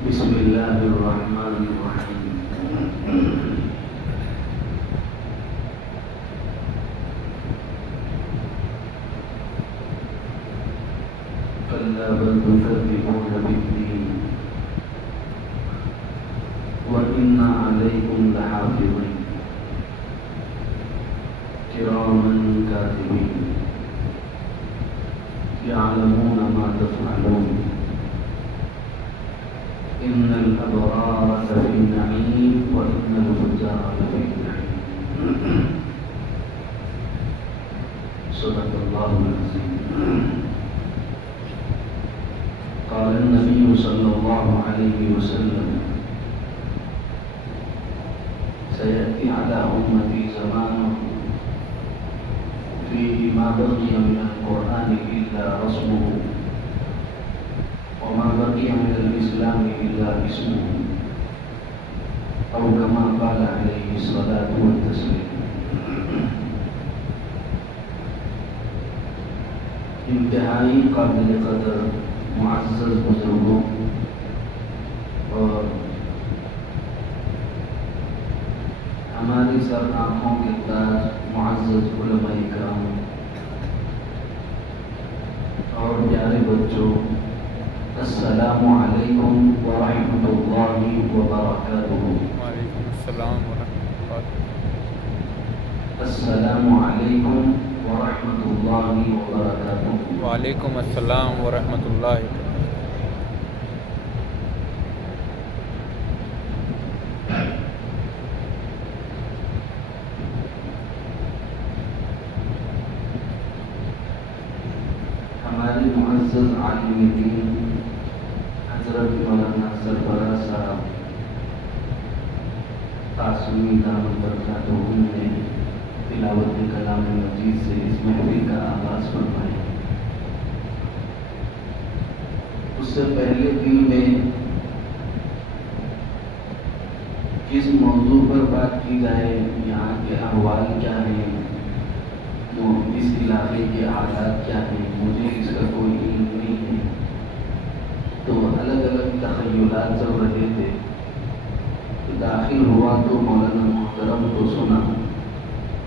بسم الله الرحمن الرحيم. كلا بل تكذبون بالدين وإن عليكم لحافظين كراما كاتبين يعلمون ما تفعلون إن الأبرار لفي النعيم وإن الفجار لفي الجحيم. صدق الله العظيم. قال النبي صلى الله عليه وسلم: سيأتي على أمتي زمان فيه ما بقي من القرآن إلا رسمه وما بقي من الإسلام إلا اسمه، أو كما قال عليه الصلاة والتسليم. انتہائی قابل قدر معزز بزرگوں اور ہماری سر آنکھوں کے تاج معزز علماء کرام اور پیارے بچوں، السلام علیکم ورحمۃ اللہ وبرکاتہ. وعلیکم السلام ورحمۃ اللہ. السلام علیکم ورحمۃ اللہ وبرکاتہ. وعلیکم السلام ورحمۃ اللہ. ہمارے معزز عالم دین حضرت مولانا سرفراز صاحب تعصمی دامت برکاتہم نے تلاوت کلام مجید سے اس محفل کا آغاز فرمایا. اس سے پہلے دن میں کس موضوع پر بات کی جائے، یہاں کے احوال کیا ہیں، اس علاقے کے حالات کیا ہیں، مجھے اس کا کوئی علم نہیں ہے. تو الگ الگ تخیلات چل رہے تھے. داخل ہوا تو مولانا محترم کو سنا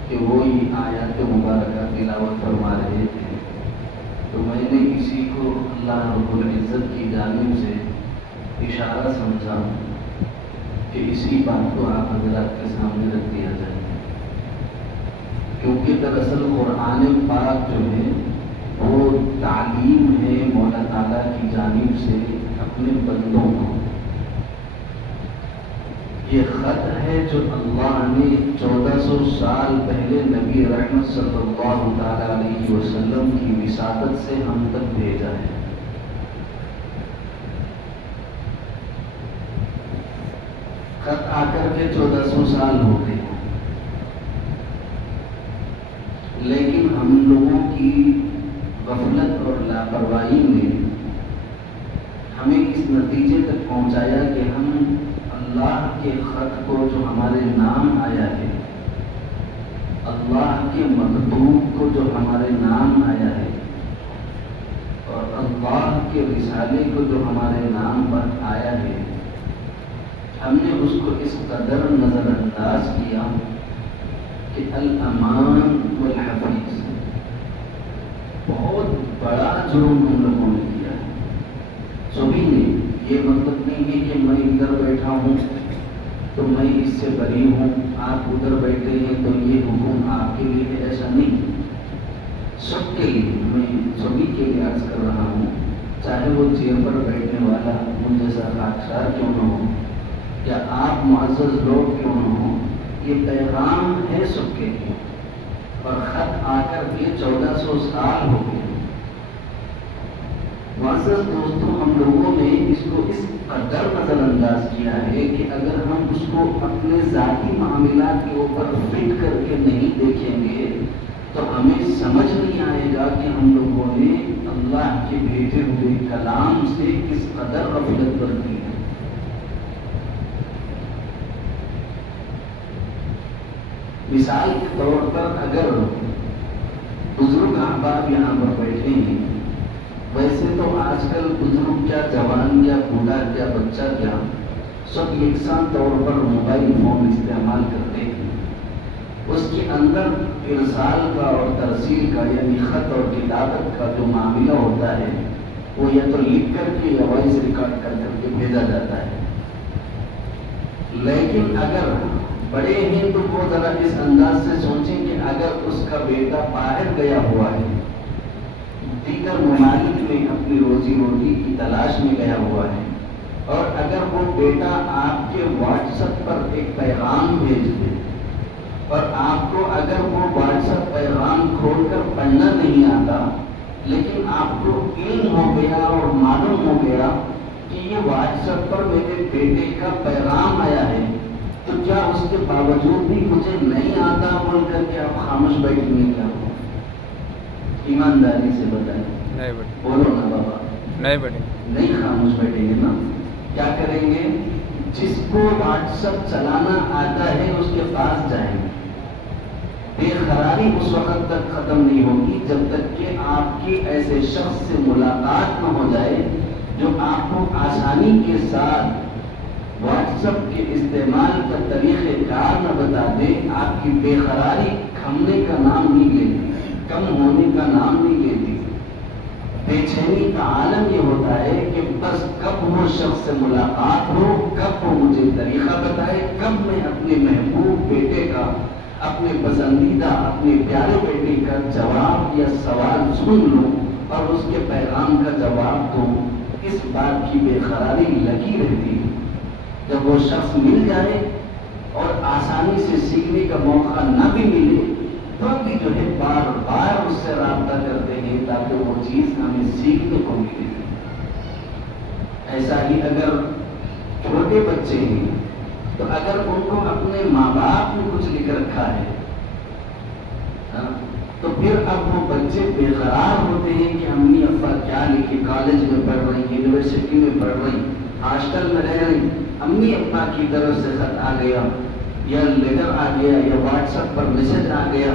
کہ وہی آیات مبارکہ تلاوت فرما رہے تھے. تو میں نے کسی کو اللہ رب العزت کی جانب سے اشارہ سمجھا کہ اسی بات کو آپ حضرات کے سامنے رکھ دیا جائے، کیونکہ دراصل قرآن پاک جو ہے وہ تعلیم ہے مولا تعالیٰ کی جانب سے اپنے بندوں کو. یہ خط ہے جو اللہ نے 1400 سال پہلے نبی رحمت صلی اللہ تعالیٰ علیہ وسلم کی وساطت سے ہم تک بھیجا ہے. خط آ کر کے 1400 سال ہو گئے، لیکن ہم لوگوں کی غفلت اور لاپرواہی نے ہمیں اس نتیجے تک پہنچایا کہ ہم اللہ کے خط کو جو ہمارے نام آیا ہے، اللہ کے مکتوب کو جو ہمارے نام آیا ہے، اور اللہ کے رسالے کو جو ہمارے نام پر آیا ہے، ہم نے اس کو اس قدر نظر انداز کیا کہ الامان والحفیظ بہت بڑا جرم ہم لوگوں نے کیا ہے. سبھی نے. یہ مطلب نہیں ہے کہ میں ادھر بیٹھا ہوں تو میں اس سے بری ہوں، آپ ادھر بیٹھے ہیں تو یہ حکم آپ کے لیے ہے، ایسا نہیں. سب کے لیے، میں سبھی کے لیے عرض کر رہا ہوں، چاہے وہ چیئر پر بیٹھنے والا مجھ جیسا خاکسار کیوں نہ ہو یا آپ معزز لوگ کیوں نہ ہو، یہ پیغام ہے سب کے لیے. اور خط آ کر کے 1400 سال ہو گئے. معزز دوستوں، ہم لوگوں نے اس کو اس قدر نظر انداز کیا ہے کہ اگر ہم اس کو اپنے ذاتی معاملات کے اوپر فٹ کر کے نہیں دیکھیں گے تو ہمیں سمجھ نہیں آئے گا کہ ہم لوگوں نے اللہ کے بھیجے ہوئے کلام سے کس قدر غفلت برتی ہے. مثال کے طور پر اگر بزرگ احباب یہاں پر بیٹھے ہیں ویسے تو آج کل بزرگ کیا، جوان کیا، بوڑھا کیا، بچہ کیا، سب یکساں طور پر موبائل فون استعمال کرتے ہیں۔ اس کے اندر ارسال کا اور ترسیل کا یعنی خط اور کتابت کا جو معاملہ ہوتا ہے وہ یا تو لکھ کر کے یا وائس ریکارڈ کر کے بھیجا جاتا ہے۔ لیکن اگر بڑے ہیں تو وہ ذرا اس انداز سے سوچیں کہ اگر اس کا بیٹا باہر گیا ہوا ہے، دیگر ممالک میں اپنی روزی روٹی کی تلاش میں گیا ہوا ہے، اور اگر وہ بیٹا آپ کے واٹس ایپ پر ایک پیغام بھیج دے اور آپ کو اگر وہ واٹس ایپ پیغام کھول کر پڑھنا نہیں آتا، لیکن آپ کو علم ہو گیا اور معلوم ہو گیا کہ یہ واٹس ایپ پر میرے بیٹے کا پیغام آیا ہے، تو کیا اس کے باوجود بھی مجھے نہیں آتا بول کر کے آپ خاموش بیٹھیں گے کیا؟ ایمانداری سے بتائیں، نہیں بیٹے، بولو نا بابا، نہیں بیٹے، نہیں خاموش بیٹھیں گے نا؟ کیا کریں گے؟ جس کو واٹس ایپ چلانا آتا ہے اس کے پاس جائیں گے۔ بے قراری اس وقت تک ختم نہیں ہوگی جب تک کہ آپ کی ایسے شخص سے ملاقات نہ ہو جائے جو آپ کو آسانی کے ساتھ واٹس ایپ کے استعمال کا طریقہ کار نہ بتا دے۔ آپ کی بے قراری تھمنے کا نام نہیں لیتی، کم ہونے کا نام نہیں لیتی۔ بے چینی کا عالم یہ ہوتا ہے کہ بس کب وہ شخص سے ملاقات ہو، کب وہ مجھے طریقہ بتائے، کب میں اپنے محبوب بیٹے کا، اپنے پسندیدہ، اپنے پیارے بیٹے کا جواب یا سوال سن لوں اور اس کے پیغام کا جواب دوں۔ اس بات کی بے قراری لگی رہتی ہے۔ جب وہ شخص مل جائے اور آسانی سے سیکھنے کا موقع نہ بھی ملے تو بھی جو ہے بار بار اس سے رابطہ کرتے ہیں تاکہ وہ چیز ہمیں سیکھنے کو ملے۔ ایسا ہی اگر چھوٹے بچے ہیں تو اگر ان کو اپنے ماں باپ نے کچھ لکھ رکھا ہے تو پھر اب وہ بچے بے قرار ہوتے ہیں کہ امی ابا کیا لکھے، کالج میں پڑھ رہی، یونیورسٹی میں پڑھ رہی، ہاسٹل میں رہ رہی، امی ابا کی طرف سے خط آ گیا یا لیٹر آ گیا یا واٹس ایپ پر میسج آ گیا،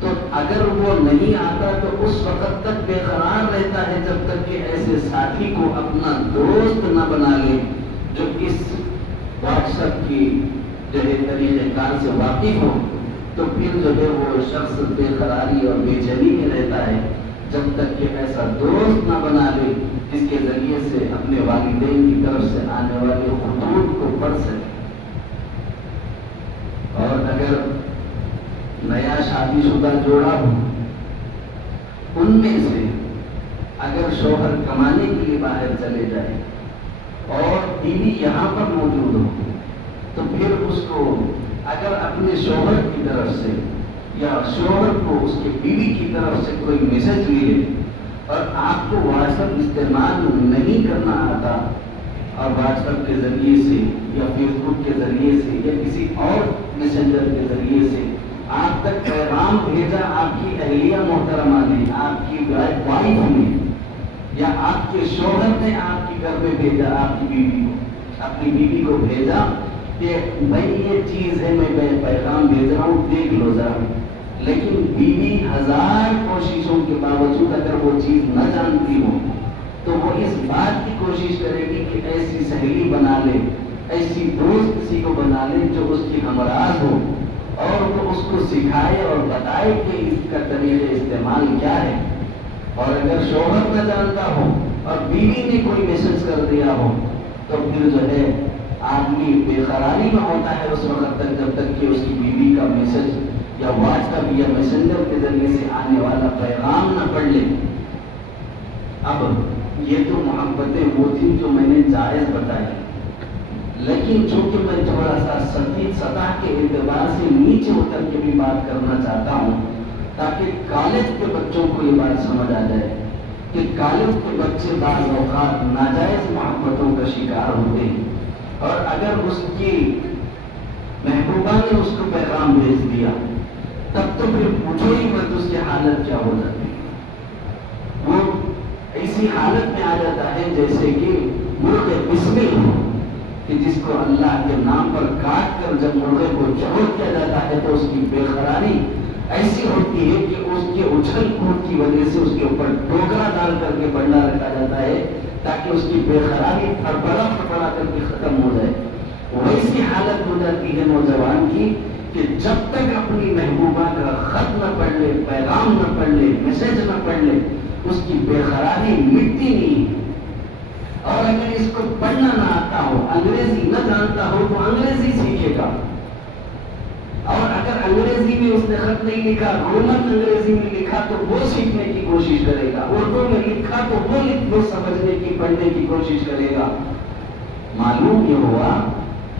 تو اگر وہ نہیں آتا تو اس وقت تک بے قرار رہتا ہے جب تک کہ ایسے ساتھی کو اپنا دوست نہ بنا لے جو اس واٹس ایپ کی جو ہے طریقہ کار سے واقف ہو، تو پھر جو ہے وہ شخص بے قراری اور بے چینی میں رہتا ہے جب تک کہ ایسا دوست نہ بنا لے جس کے ذریعے سے اپنے والدین کی طرف سے آنے والے خطوط کو پڑھ سکے۔ اور اگر نیا شادی شدہ جوڑا ہو، ان میں سے اگر شوہر کمانے کے لیے باہر چلے جائے اور بیوی یہاں پر موجود ہو، تو پھر اس کو اگر اپنے شوہر کی طرف سے یا شوہر کو اس کے بیوی کی طرف سے کوئی میسج ملے اور آپ کو واٹس ایپ استعمال نہیں کرنا آتا اور واٹس ایپ کے ذریعے سے یا فیس بک کے ذریعے سے یا کسی اور میسنجر کے ذریعے سے آپ تک پیغام بھیجا آپ کی اہلیہ محترمہ نے، آپ کی وائف نے یا آپ کے شوہر نے آپ کے گھر میں بھیجا، آپ کی بیوی کو، اپنی بیوی کو بھیجا کہ بھائی یہ چیز ہے، میں پیغام بھیج رہا ہوں، دیکھ لو ذرا، لیکن بیوی ہزار کوششوں کے باوجود اگر وہ چیز نہ جانتی ہو تو وہ اس بات کی کوشش کرے گی کہ ایسی سہیلی بنا لے، ایسی دوست کسی کو بنا لے جو اس کی ہمراہ ہو اور وہ اس کو سکھائے اور بتائے کہ اس کا طریقہ استعمال کیا ہے۔ اور اگر شوہر نہ جانتا ہو اور بیوی نے کوئی میسج کر دیا ہو تو پھر جو ہے آدمی بے قراری میں ہوتا ہے اس وقت تک جب تک کہ اس کی بیوی کا میسج یا واٹس ایپ یا میسنجر کے ذریعے سے آنے والا پیغام نہ پڑھ لے۔ اب یہ تو محبتیں وہ تھیں جو میں نے جائز بتائی، لیکن چونکہ میں تھوڑا سا سطح کے اعتبار سے نیچے اتر کے بھی بات کرنا چاہتا ہوں تاکہ کالج کے بچوں کو یہ بات سمجھ آ جائے کہ کالج کے بچے بعض اوقات ناجائز محبتوں کا شکار ہوتے ہیں، اور اگر اس کی محبوبہ نے اس کو پیغام بھیج دیا تب تو پھر پوچھو ہی مت اس کی حالت کیا ہو جاتی ہے۔ وہ ایسی حالت میں آ جاتا ہے جیسے کہ مرغ بسمل ہو کہ جس کو اللہ کے نام پر کاٹ کر جب مرغے کو چھوڑ دیا جاتا ہے تو اس کی بے قراری ایسی ہوتی ہے کہ اس کے اچھل کود کی وجہ سے اس کے اوپر ٹوکرا ڈال کر کے بنڈا رکھا جاتا ہے تاکہ اس کی بے قراری پھڑپڑا کر کے ختم ہو جائے. ویسی حالت ہو جاتی ہے نوجوان کی کہ جب تک اپنی محبوبہ کا خط نہ پڑھ لے, پیغام نہ پڑھ لے, میسج نہ پڑھ لے, اس کی بے قراری مٹتی نہیں. اور اگر اس کو پڑھنا نہ آتا ہو, انگریزی نہ جانتا ہو تو انگریزی سیکھے گا. اور اگر انگریزی میں اس نے خط نہیں لکھا, رومن انگریزی میں لکھا تو وہ سیکھنے کی کوشش کرے گا. اردو میں لکھا تو وہ سمجھنے کی, پڑھنے کی کوشش کرے گا. معلوم یہ ہوا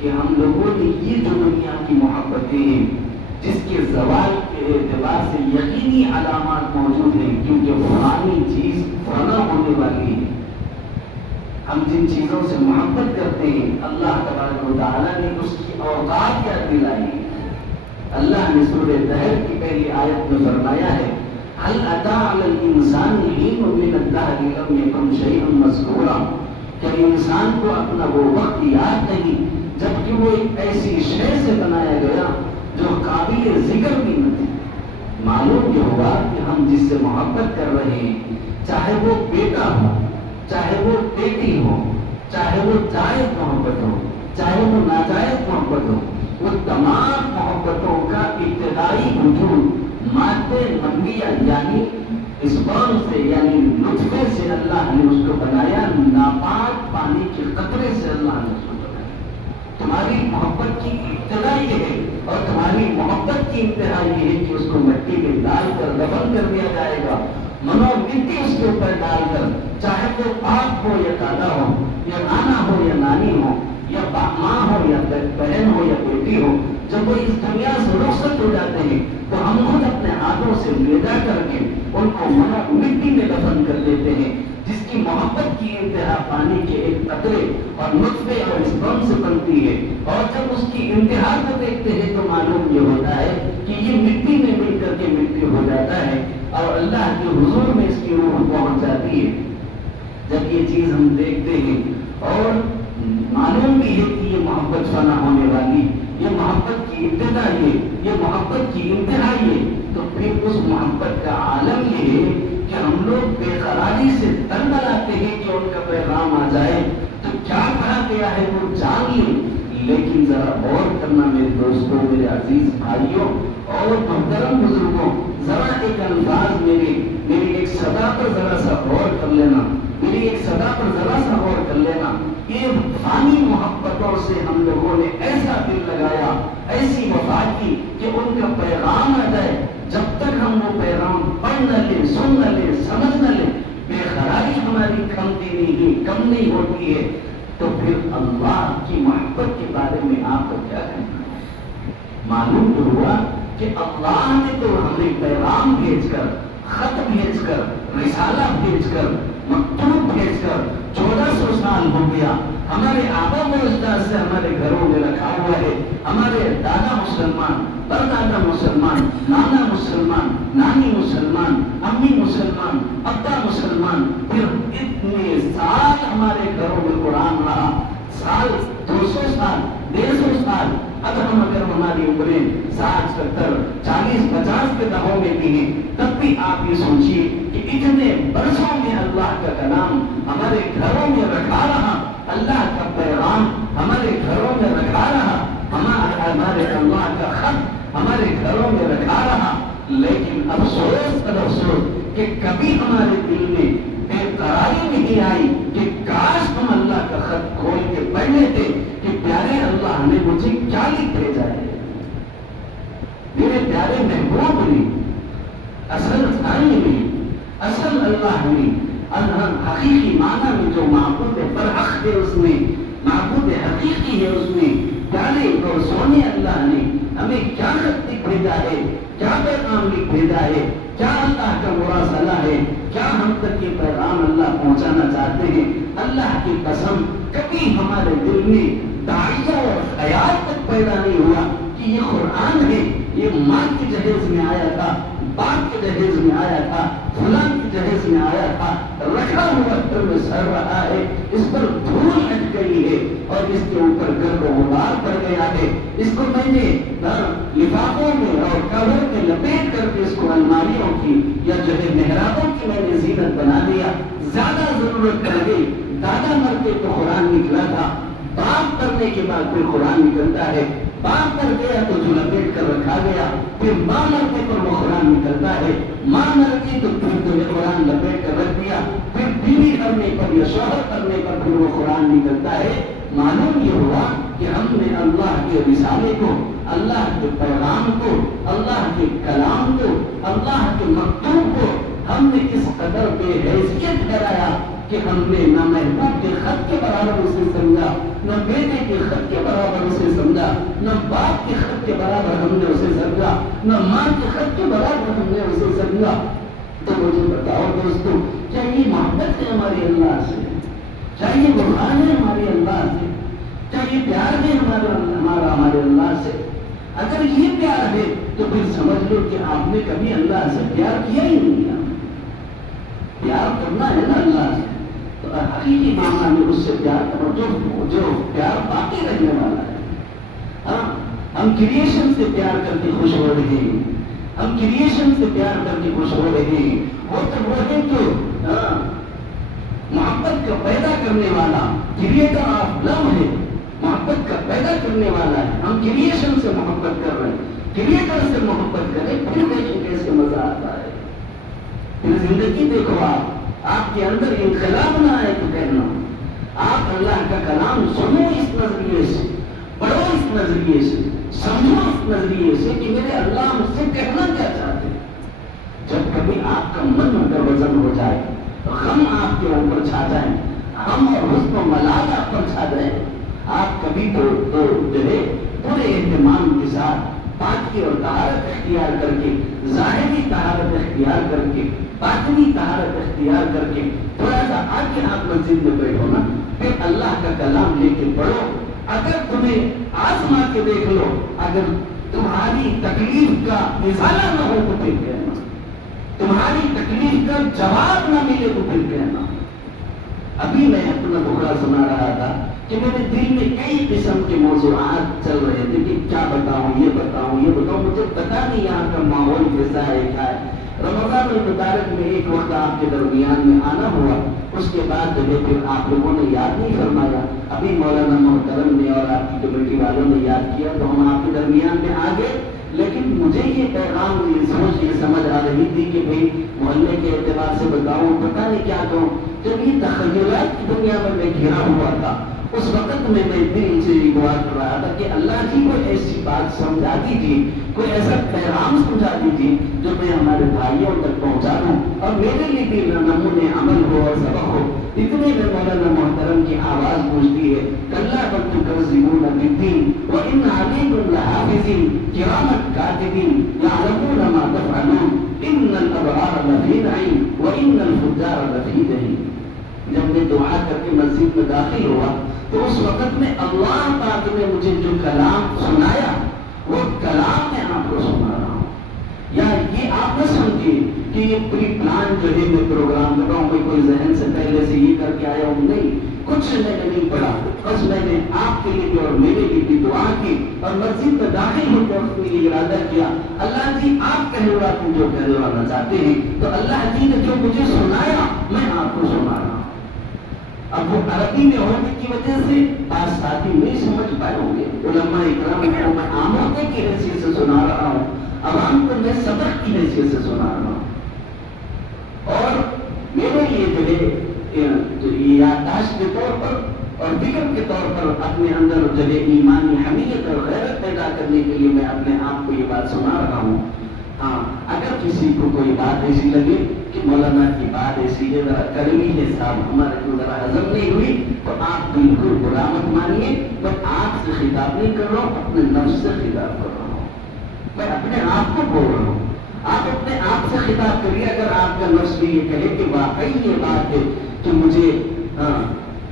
کہ ہم لوگوں نے یہ جو دنیا کی محبتیں ہیں جس کے زوال کے اعتبار سے یقینی علامات موجود ہیں, کیونکہ فانی چیز فنا ہونے والی ہے. ہم جن چیزوں سے محبت کرتے ہیں اللہ تبارک و تعالیٰ نے اس کی اوقات یاد دلائی ہے. اللہ نے سورہ دہر کی پہلی آیت میں فرمایا ہے هل أتى على الإنسان حين من الدهر لم يكن شيئا مذكورا, کہ انسان کو اپنا وہ وقت یاد نہیں جبکہ وہ ایک ایسی شے سے بنایا گیا جو قابل ذکر بھی نہ تھی. معلوم یہ ہوا کہ ہم جس سے محبت کر رہے ہیں, چاہے وہ بیٹا ہو, چاہے وہ بیٹی ہو, چاہے وہ جائز محبت ہو, چاہے وہ ناجائز محبت ہو, وہ تمام محبتوں کا ابتدائی وجود مادے منبیہ یعنی اسپرم سے یعنی نطفے سے اللہ نے اس کو بنایا. ناپاک پانی کے قطرے سے اللہ نے اس کو بنایا. تمہاری محبت کی ابتدا یہ ہے اور تمہاری محبت کی انتہا یہ ہے کہ اس کو مٹی میں ڈال کر دفن کر دیا جائے گا. منو مٹی اس کے اوپر ڈال کر, چاہے وہ پاک ہو یا دادا ہو یا نانا ہو یا نانی ہو یا ماں ہو یا بہن ہو یا بیٹی ہو, جب وہ اس دنیا سے رخصت ہو جاتے ہیں تو ہم خود اپنے ہاتھوں سے لیدا کر کے ان کو مٹی میں دفن کر دیتے ہیں. جس کی محبت کی انتہا پانی کے ایک قطرے اور نطفے اور اسپرم سے بنتی ہے, اور جب اس کی انتہا کو دیکھتے ہیں تو معلوم یہ ہوتا ہے کہ یہ مٹی میں مل کر کے مٹی ہو جاتا ہے اور اللہ کے حضور میں اس کی روح پہنچ جاتی ہے. جب یہ چیز ہم دیکھتے ہیں اور معلوم بھی ہے کہ یہ محبت فنا ہونے والی, یہ محبت کی ابتدا یہ محبت کی انتہا یہ, تو پھر اس محبت کا عالم یہ ہے کہ ہم لوگ بے قراری سے تنبلاتے ہیں کہ ان کا پیغام آ جائے تو کیا کہا گیا ہے وہ جان لیں. لیکن ذرا غور کرنا میرے دوستوں, میرے عزیز بھائیوں اور محترم بزرگوں, ذرا ایک الفاظ میری ایک صدا پر ذرا سا غور کر لینا, میری ایک صدا پر ذرا سا غور کر لینا. یہ فانی محبتوں سے ہم لوگوں نے ایسا دل لگایا, ایسی وفا کی کہ ان کا پیغام آ جائے. جب تک ہم وہ پیغام پڑھ نہ لیں, سن نہ لیں, سمجھ نہ لیں, بے قراری ہماری کم نہیں ہوتی ہے. تو پھر اللہ کی محبت کے بارے میں آپ کو کیا کہنا. معلوم تو ہوا کہ اللہ نے تو ہمیں پیغام بھیج کر, خط بھیج کر, رسالہ بھیج کر, مکتوب بھیج کر 1400 سال ہو گیا. ہمارے آبا و اجداد سے ہمارے گھروں میں رکھا ہوا ہے. ہمارے دادا مسلمان, پردادا مسلمان, نانا مسلمان, نانی مسلمان, امی مسلمان, ابا مسلمان, پھر اتنے سال ہمارے گھروں میں قرآن رہا. سال 200 سال, 150 سال. اب ہم اگر ہماری عمریں 60, 70, 40, 50 کے دہوں میں بھی ہیں, تب بھی آپ یہ سوچیے کہ اتنے برسوں میں اللہ کا کلام ہمارے گھروں میں رکھا رہا, اللہ کا پیغام ہمارے گھروں میں رکھا رہا, ہمارے اللہ کا خط ہمارے گھروں میں رکھا رہا. لیکن افسوس کہ کبھی ہمارے دل میں بے قراری نہیں آئی کہ کاش ہم اللہ کا خط کھول کے پڑھ لیتے کہ پیارے اللہ نے مجھے کیا لکھ بھیجا ہے. میرے پیارے محبوب نے, اصل ثانی نے, اصل اللہ نے, حقیقی معنی میں جو معبود برحق ہے اس میں, معبود حقیقی ہے اس میں, پیارے اور سونے اللہ نے ہمیں کیا خط لکھ بھیجا ہے, کیا پیغام لکھ بھیجا ہے, کیا اللہ کا مراسلہ ہے, کیا ہم تک یہ پیغام اللہ پہنچانا چاہتے ہیں. اللہ کی قسم کبھی ہمارے دل میں داعیہ اور خیال تک پیدا نہیں ہوا کہ یہ قرآن ہے, یہ ماں کی جہیز میں آیا تھا, باپ کے جہیز میں آیا تھا, فلان کی جہیز میں آیا تھا, رکھا ہوا گھر میں سر رہا ہے, اس پر دھول ہٹ گئی ہے, اور اس کے اوپر گرد و غبار پڑ گیا ہے، اس کو میں نے لفافوں میں اور کور میں لپیٹ کر کے اس کو الماریوں کی یا جو ہے محرابوں کی میں نے زینت بنا دیا۔ زیادہ ضرورت پڑ گئی، دادا مرتے تو قرآن نکلا تھا، باپ کرنے کے بعد کوئی قرآن نکلتا ہے، باپ کر گیا تو جو لپیٹ کر رکھا گیا، پھر ماں مرتے پر وہ قرآن نکلتا ہے، ماں مر گئی تو پھر جو ہے قرآن لپیٹ کر رکھ دیا، پھر بیوی کرنے پر یا شوہر کرنے پر پھر وہ قرآن نکلتا ہے۔ معلوم یہ ہوا کہ ہم نے اللہ کے رسالے کو، اللہ کے پیغام کو، اللہ کے کلام کو، اللہ کے مکتوب کو ہم نے اس قدر بے حیثیت ٹھہرایا کہ ہم نے نہ محبوب کے خط کے برابر اسے سمجھا، نہ بیٹے کے خط کے برابر اسے سمجھا، نہ باپ کے خط کے برابر ہم نے اسے سمجھا، نہ ماں کے خط کے برابر ہم نے اسے سمجھا۔ تو مجھے بتاؤ دوستو، کیا یہ محبت ہے ہماری اللہ سے؟ کیا یہ برہان ہے ہماری اللہ سے؟ کیا یہ پیار ہے ہمارے اللہ سے؟ اگر یہ پیار ہے تو پھر سمجھ لو کہ آپ نے کبھی اللہ سے پیار کیا ہی نہیں ہے۔ پیار کرنا ہے نا اللہ سے، تو حقیقی معنی میں اس سے پیار کرو جو پیار باقی رہنے والا ہے۔ ہاں، ہم کریشن سے پیار کر کے خوش ہو رہے ہیں، ہم کریشن سے پیار کر کے خوش ہو رہے ہیں۔ وہ تو وہ ہے جو محبت کا پیدا کرنے والا کریٹر آف لو ہے، محبت کا پیدا کرنے والا ہے۔ ہم کریشن سے محبت کر رہے ہیں، کریٹر سے محبت کریں، پھر دیکھیں کیسے مزہ آتا ہے۔ پھر زندگی دیکھو، آپ کے اندر انقلاب نہ آئے تو کہنا، آپ اللہ کا کلام سنو اس نظریے سے، پڑھو اس نظریے سے، سمجھو اس نظریے سے کہ میرے اللہ مجھ سے کہنا کیا چاہتے ہیں۔ جب کبھی آپ کا من اگر وزن ہو جائے، غم آپ کے اوپر چھا جائے، ہم اور حسن و ملال آپ پر چھا جائے، آپ کبھی تو جو ہے پورے اہتمام کے ساتھ پاکی اور طہارت اختیار کر کے، ظاہری طہارت اختیار کر کے، باطنی طہارت اختیار کر کے تھوڑا سا آگے آپ مسجد میں بیٹھو نا، پھر اللہ کا کلام لے کے پڑھو۔ اگر تمہیں آزما کے دیکھ لو، اگر تمہاری تکلیف کا ازالہ نہ ہو تو پھر کہنا، تمہاری تکلیف کا جواب نہ ملے تو پھر کہنا۔ ابھی میں اپنا بخلا سنا رہا تھا کہ میرے دل میں کئی قسم کے موضوعات چل رہے تھے کہ کیا بتاؤں، یہ بتاؤں، یہ بتاؤں، مجھے پتا نہیں یہاں کا ماحول کیسا ہے، کیا ہے۔ رمضان المبارک میں ایک وقت آپ کے درمیان میں آنا ہوا، اس کے بعد جو ہے پھر آپ لوگوں نے یاد نہیں فرمایا، ابھی مولانا محترم نے اور آپ کی کمیٹی والوں نے یاد کیا تو ہم آپ کے درمیان میں آ گئے۔ لیکن مجھے یہ پیغام، یہ سوچ، یہ سمجھ آ رہی تھی کہ بھئی محلے کے اعتبار سے بتاؤں، پتہ نہیں کیا کہوں۔ جب یہ تخیلات کی دنیا میں گھرا ہوا تھا، اس وقت میں دل سے دعا کر رہا تھا کہ اللہ جی کوئی ایسی بات سمجھا دیجیے، کوئی ایسا پیغام سمجھا دیجیے جو میں ہمارے بھائیوں تک پہنچا دوں اور میرے لیے بھی نمونے عمل ہو اور سبق ہو۔ اتنے میں مولانا محترم کی آواز گونجتی ہے، کلا بل تکذبون بالدین وان علیکم لحافظین کرامن کاتبین یعلمون ما تفعلون ان الابرار لفی نعیم وان الفجار لفی جحیم۔ جب میں دعا کر کے مسجد میں داخل ہوا تو اس وقت میں اللہ پاک نے مجھے جو کلام سنایا وہ کلام میں آپ کو سنا رہا ہوں۔ یا یہ آپ نہ سمجھیے کہ یہ پری پلان جو ہے میں پروگرام کر رہا ہوں، کوئی ذہن سے پہلے سے یہ کر کے آیا ہوں، نہیں، کچھ میں نے نہیں پڑھا، بس میں نے آپ کے لیے بھی اور میرے لیے بھی دعا کی اور مسجد میں داخل ہو کر اس نے یہ ارادہ کیا، اللہ جی آپ کہلواتے جو کہلوانا چاہتے ہیں، تو اللہ جی نے جو مجھے سنایا میں آپ کو سنا رہا ہوں۔ اب وہ عربی میں ہونے کی وجہ سے بات ساتھی نہیں سمجھ پائے ہوں گے، علماء اکرام کو میں آموزے کی حیثیت سے سنا رہا ہوں، عوام کو میں سبق کی حیثیت سے سنا رہا ہوں۔ اور میرے لیے جو ہے یادداشت کے طور پر اور فکر کے طور پر اپنے اندر جو ہے ایمانی حمیت اور غیرت پیدا کرنے کے لیے میں اپنے آپ کو یہ بات سنا رہا ہوں۔ ہاں، اگر کسی کو کوئی بات ایسی لگے کہ مولانا کی بات ایسی ہے، ذرا کڑوی ہے صاحب، ہمارے کو ذرا ہضم نہیں ہوئی، تو آپ بالکل برا مت مانیے، میں آپ سے خطاب نہیں کر رہا ہوں، اپنے نفس سے خطاب کر رہا ہوں، میں اپنے آپ کو بول رہا ہوں۔ آپ اپنے آپ سے خطاب کریے، اگر آپ کا نفس بھی یہ کہے کہ واقعی یہ بات ہے کہ مجھے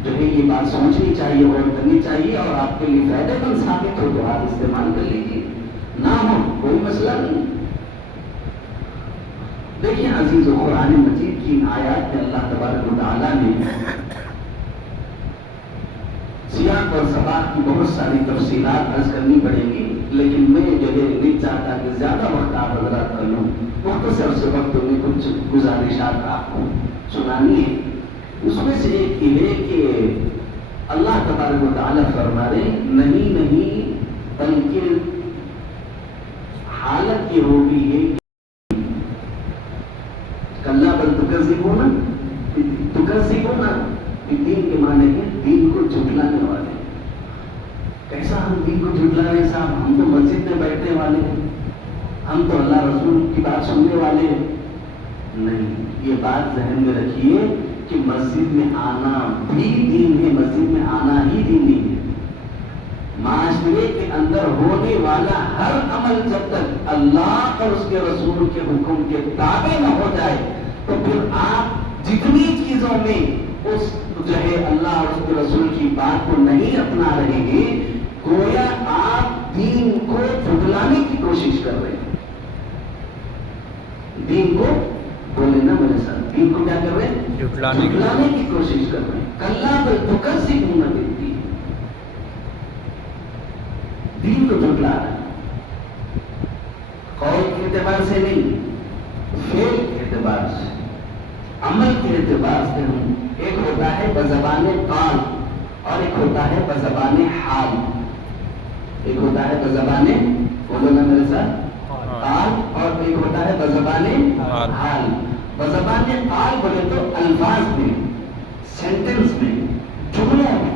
جو ہے یہ بات سوچنی چاہیے اور کرنی چاہیے اور آپ کے لیے فائدہ مند ثابت ہو تو آپ استعمال کر لیجیے، نہ ہو کوئی مسئلہ نہیں۔ دیکھیں عزیز و قرآن مجید کی آیات میں اللہ تبارک و تعالیٰ نے سیاق اور سباق کی بہت ساری تفصیلات عرض کرنی پڑے گی، لیکن میں جو ہے نہیں چاہتا کہ زیادہ وقت آپ حضرات کر لوں، مختصر سے وقت میں کچھ گزارشات آپ کو سنانی ہے۔ اس میں سے ایک یہ ہے کہ اللہ تبارک و تعالیٰ فرما رہے نہیں بلکہ حالت یہ ہوگی ہے کلا بل تکذبون دین کے معنی ہے دین کو جھٹلانے والے۔ کیسا ہم دین کو جھٹلا رہے ہیں صاحب؟ ہم تو مسجد میں بیٹھنے والے ہیں، ہم تو اللہ رسول کی بات سننے والے ہیں۔ نہیں، یہ بات ذہن میں رکھیے کہ مسجد میں آنا بھی دین ہے، مسجد میں آنا ہی دین نہیں ہے۔ معاشرے کے اندر ہونے والا ہر عمل جب تک اللہ اور اس کے رسول کے حکم کے تابع نہ ہو جائے تو پھر آپ جتنی چیزوں میں اس جو ہے اللہ اور اس کے رسول کی بات کو نہیں اپنا رہے گے، گویا آپ دین کو جھٹلانے کی کوشش کر رہے ہیں۔ دین کو بولے نا میرے ساتھ، دین کو کیا کر رہے ہیں؟ جھٹلانے کی کوشش کر رہے ہیں۔ کلا بل تکذبون بالدین، دین کو جھٹلا رہے ہیں، قول کے اعتبار سے نہیں، فعل کے اعتبار سے، عمل کے اعتبار سے ہم ایک ہوتا ہے بزبان قال اور ایک ہوتا ہے بزبان حال۔ ایک ہوتا ہے بزبان، بولو نا میرے ساتھ، قال، اور ایک ہوتا ہے بزبان حال۔ بزبان قال بولے تو الفاظ میں، سینٹنس میں، جملوں میں،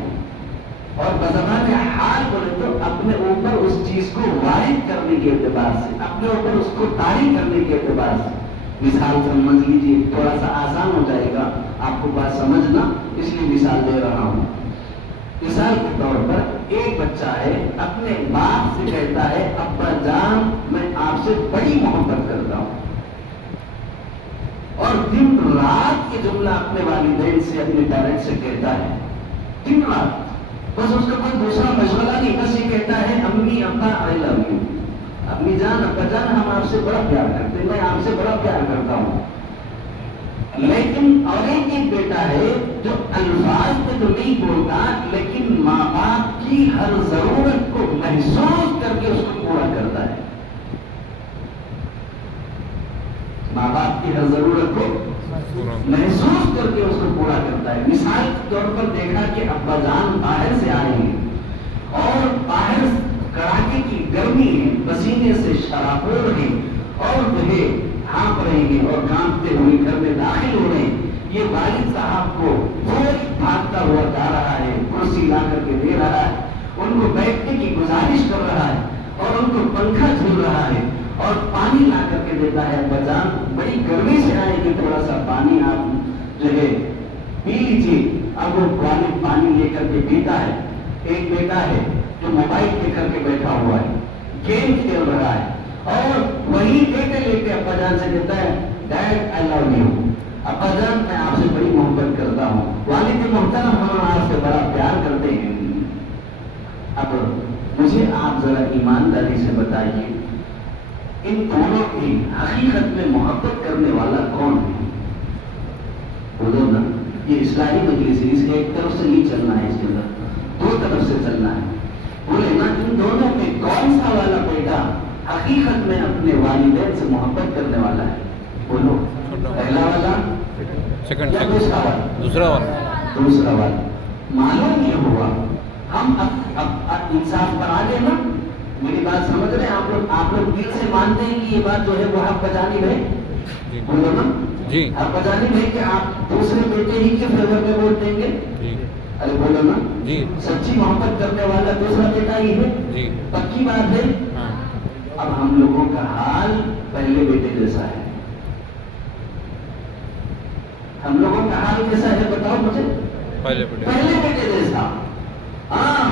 اور بزبان حال بولے تو اپنے اوپر اس چیز کو وارد کرنے کے اعتبار سے، اپنے اوپر اس کو طاری کرنے کے اعتبار سے۔ مثال سمجھ لیجیے، تھوڑا سا آسان ہو جائے گا آپ کو بات سمجھنا، اس لیے مثال دے رہا ہوں۔ مثال کے طور پر ایک بچہ ہے، اپنے باپ سے کہتا ہے ابا جان میں آپ سے بڑی محبت کرتا ہوں، اور دن رات یہ جملہ اپنے والدین سے، اپنے پیرنٹ سے کہتا ہے، دن رات، بس اس کا کوئی دوسرا مشغلہ نہیں، بس یہ کہتا ہے امی ابا آئی لو یو، امی جان ابا جان ہم آپ سے بڑا پیار کرتے ہیں، میں آپ سے بڑا پیار کرتا ہوں۔ لیکن اور ایک بیٹا ہے جو الفاظ میں تو نہیں بولتا، لیکن ماں باپ کی ہر ضرورت کو محسوس کر کے اس کو پورا کرتا ہے، ماں باپ کی ہر ضرورت کو محسوس کر کے اس کو پورا کرتا ہے۔ مثال کے طور پر دیکھا کہ ابا جان باہر سے آئے ہیں اور باہر کڑاکے کی گرمی ہے، پسینے سے شرابور ہیں، اور جو ہے ہانپ رہے ہیں اور کانپتے ہوئے گھر میں داخل ہو رہے ہیں۔ یہ والد صاحب کو فوری بھاگتا ہوا جا رہا ہے، کرسی لا کر کے دے رہا ہے، ان کو بیٹھنے کی گزارش کر رہا ہے، اور ان کو پنکھا جھول رہا ہے، اور پانی لا کر کے دیتا ہے، ابا جان بڑی گرمی سے آئے کہ تھوڑا سا پانی آپ جو ہے پی لیجیے۔ اب وہ پانی لے کر کے پیتا ہے۔ ایک بیٹا ہے جو موبائل لے کر کے بیٹھا ہوا ہے، گیم کھیل رہا ہے، اور وہی لیتے لیتے ابا جان سے کہتا ہے ڈیڈ آئی لو یو، ابا جان میں آپ سے بڑی محبت کرتا ہوں۔ والد محترم ہم آپ سے بڑا پیار کرتے ہیں۔ اب مجھے آپ ذرا ایمانداری سے بتائیے ان دونوں کی حقیقت میں محبت کرنے والا کون ہے؟ بولو نا، یہ اصلاحی مجلس ہے، اس کے ایک طرف سے نہیں چلنا ہے، اس کے اندر دو طرف سے چلنا ہے۔ بولے نا ان دونوں میں کون سا والا بیٹا حقیقت میں اپنے والدین سے محبت کرنے والا ہے؟ بولو، پہلا والا یا دوسرا والا؟ دوسرا والا۔ معلوم یہ ہوا، ہم اب انصاف پر آ گئے نا، میری بات سمجھ رہے ہیں آپ لوگ دل سے مانتے ہیں کہ یہ بات جو ہے وہ حق بجانب ہے؟ بولو نا جی، حق بجانب ہے کہ آپ دوسرے بیٹے ہی کے فیور میں ووٹ دیں گے؟ ارے بولو نا جی، سچی محبت کرنے والا دوسرا بیٹا ہی ہے جی، پکی بات ہے۔ اب ہم لوگوں کا حال پہلے بیٹے جیسا ہے، ہم لوگوں کا حال کیسا ہے بتاؤ مجھے؟ پہلے بیٹے جیسا۔ ہاں،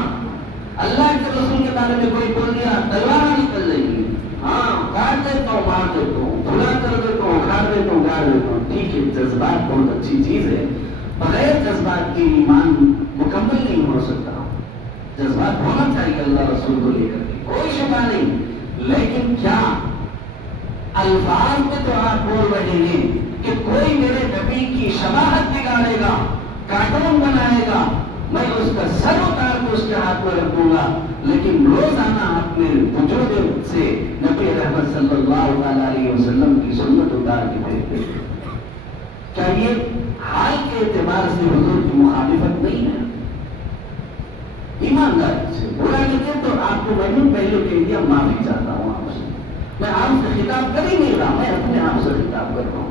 اللہ کے رسول کے بارے میں کوئی بول دیا تلوار نکل جائے گی، ہاں کاٹ دیتا ہوں، مار دیتا ہوں، دھلا کر دیتا ہوں، اکھاڑ دیتا ہوں، گاڑ دیتا ہوں۔ ٹھیک ہے، جذبات بہت اچھی چیز ہے، بغیر جذبات کے ایمان مکمل نہیں ہو سکتا۔ جذبات ہونا چاہیے اللہ رسول کو لے کر کے، کوئی شبہ نہیں، لیکن کیا الفاظ میں تو آپ بول رہے ہیں کہ کوئی میرے نبی کی شباہت بگاڑے گا، کارٹون بنائے گا، میں اس کا سر اتار کے اس کے ہاتھ میں رکھ دوں گا، لیکن روزانہ اپنے وجود سے نبی رحمت صلی اللہ علیہ وسلم کی سنت اتار کے پھینکتے تھے۔ کیا یہ حال کے اعتبار سے حضور کی مخالفت نہیں ہے؟ ایمانداری سے برا لگے تو آپ کو میں نے پہلے کہہ دیا، معافی چاہتا ہوں آپ سے، میں آپ سے خطاب کر ہی نہیں رہا، میں اپنے آپ سے خطاب کر رہا ہوں۔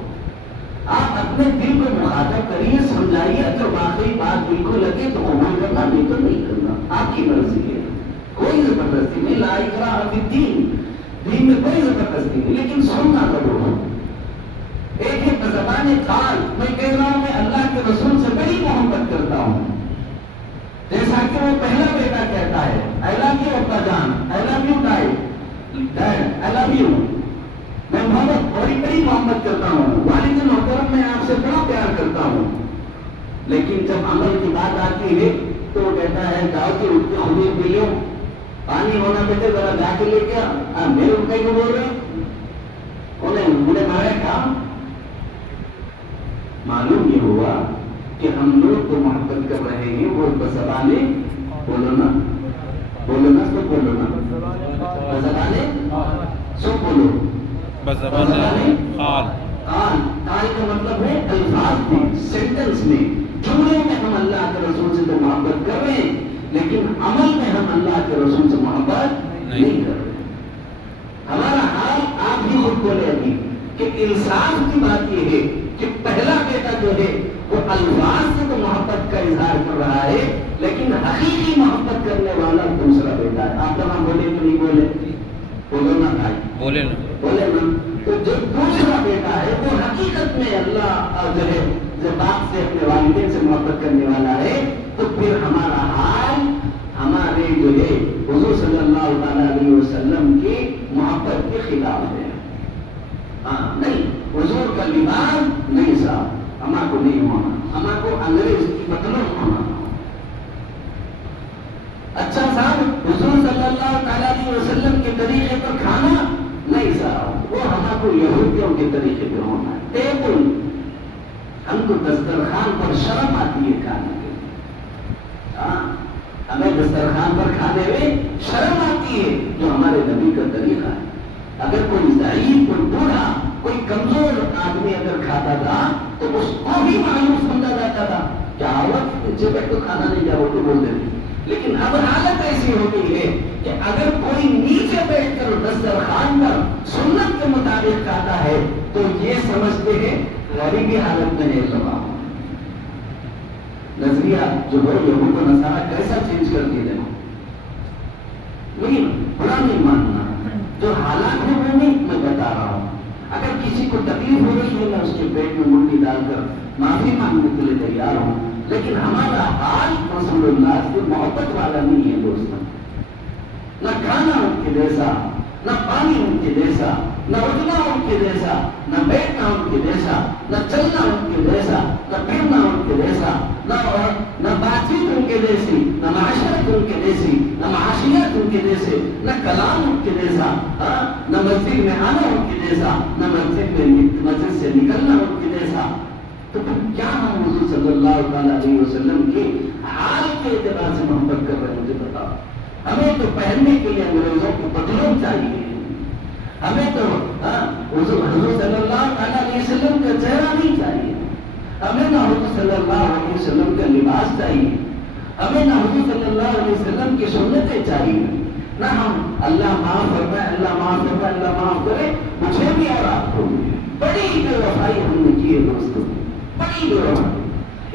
آپ اپنے دل کو مخاطب کریے، سمجھائیے، اگر واقعی بات دل کو لگے تو قبول کرنا، نہیں تو نہیں کرنا، آپ کی مرضی ہے، کوئی زبردستی نہیں، لا اکراہ فی الدین، دین میں کوئی زبردستی نہیں، لیکن سننا ضرور ہو۔ ایک ایک بزبان قال میں کہہ رہا ہوں، میں اللہ کے رسول سے بڑی محبت کرتا ہوں، جیسا کہ وہ پہلا بیٹا کہتا ہے، I love you ابا جان، I love you dad، I love you، میں بڑی محبت کرتا ہوں، والد محترم میں آپ سے بڑا پیار کرتا ہوں، لیکن جب عمل کی بات آتی ہے تو وہ کہتا ہے جاؤ کہ اٹھ کے خود ہی پی لو، پانی ہونا بیٹے ذرا جا کے لے کے میرے اٹھ کے بول رہے انہیں مجھے مارے کہا۔ معلوم یہ ہوا کہ ہم لوگ تو محبت کر رہے ہیں، وہ بزبانے بولو نا سب بولو نا، بزبانے سب بولو، بزبانے قال کا مطلب ہے الفاظ میں، سینٹنس میں، جملے میں ہم اللہ کے رسول سے تو محبت کر رہے ہیں، لیکن عمل میں ہم اللہ کے رسول سے محبت نہیں کر رہے۔ ہمارا حال آپ ہی خود بولے ابھی کہ انصاف کی بات یہ ہے کہ پہلا بیٹا جو ہے وہ الفاظ سے تو محبت کا اظہار کر رہا ہے، لیکن حقیقی محبت کرنے والا دوسرا بیٹا ہے۔ آپ جب ہم بولے تو نہیں بولے، بولو نا بھائی، بولے نا، تو جو دوسرا بیٹا ہے وہ حقیقت میں اللہ جو ہے جو باپ سے اپنے والدین سے محبت کرنے والا ہے، تو پھر ہمارا حال ہمارے جو ہے حضور صلی اللہ علیہ وسلم کی محبت کے خلاف ہے۔ نہیں، حضور کا لباس نہیں صاحب، ہمارا کو نہیں ہونا، ہمارا کو انگریز کی مطلب ہونا۔ اچھا صاحب، حضور صلی اللہ علیہ وسلم کے طریقے پر کھانا نہیں صاحب، وہ ہمارا کو یہودیوں کے طریقے پہ ہونا ہے۔ ٹیبل، ہم کو دسترخوان پر شرم آتی ہے کھانے کے، ہمیں دسترخوان پر کھانے میں شرم آتی ہے، جو ہمارے نبی کا طریقہ ہے۔ اگر کوئی ضعیف، کوئی بوڑھا، کوئی کمزور آدمی اگر کھاتا تھا تو اس کو بھی معلوم سمجھا جاتا تھا کہ عورت پیچھے بیٹھ تو کھانا نہیں جاؤ تو بول دیتی، لیکن اب حالت ایسی ہو گئی ہے کہ اگر کوئی نیچے بیٹھ کر دسترخوان پر سنت کے مطابق کھاتا ہے تو یہ سمجھتے ہیں غریبی حالت میں ہے۔ نظریہ جو ہے یہود و نصارہ کیسا چینج کر دیے دینا، نہیں برا نہیں ماننا، جو حالات ہیں وہ نہیں میں بتا رہا ہوں۔ اگر کسی کو تکلیف ہو رہی ہے میں اس کے پیٹ میں منڈی ڈال کر معافی مانگنے کے لیے تیار ہوں، لیکن ہمارا حال رسول اللہ سے محبت والا نہیں ہے دوستوں۔ نہ کھانا ان کے جیسا، نہ پانی ان کے جیسا، نہ اٹھنا ان کے جیسا، نہ بیٹھنا ان کے جیسا، نہ چلنا ان کے جیسا، نہ پھرنا ان کے جیسا، نہ بات چیت ان کے جیسی، نہ معاشرت ان کے جیسی، نہ معاشیات ان کے جیسے، نہ کلام ان کے جیسا، نہ مسجد میں آنا ان کے جیسا، نہ مسجد سے نکلنا ان کے جیسا۔ تو پھر کیا ہم حضور صلی اللہ علیہ وسلم کے حال کے اعتبار سے محبت کر رہے ہیں؟ مجھے بتاؤ۔ ہمیں تو پہننے کے لیے انگریزوں کو پتلون چاہیے، ہمیں تو حضور صلی اللہ علیہ وسلم کا چہرہ نہیں چاہیے، ہمیں نہ حضور صلی اللہ علیہ وسلم کا لباس چاہیے، ہمیں نہ حضور صلی اللہ علیہ وسلم کی سنتیں چاہیے، نہ ہم اللہ معاف فرمائے، اللہ معاف فرمائے، اللہ معاف کرے مجھے بھی اور آپ کو بھی۔ بڑی بے وفائی ہم نے کی ہے دوستوں، بڑی بے وفائی۔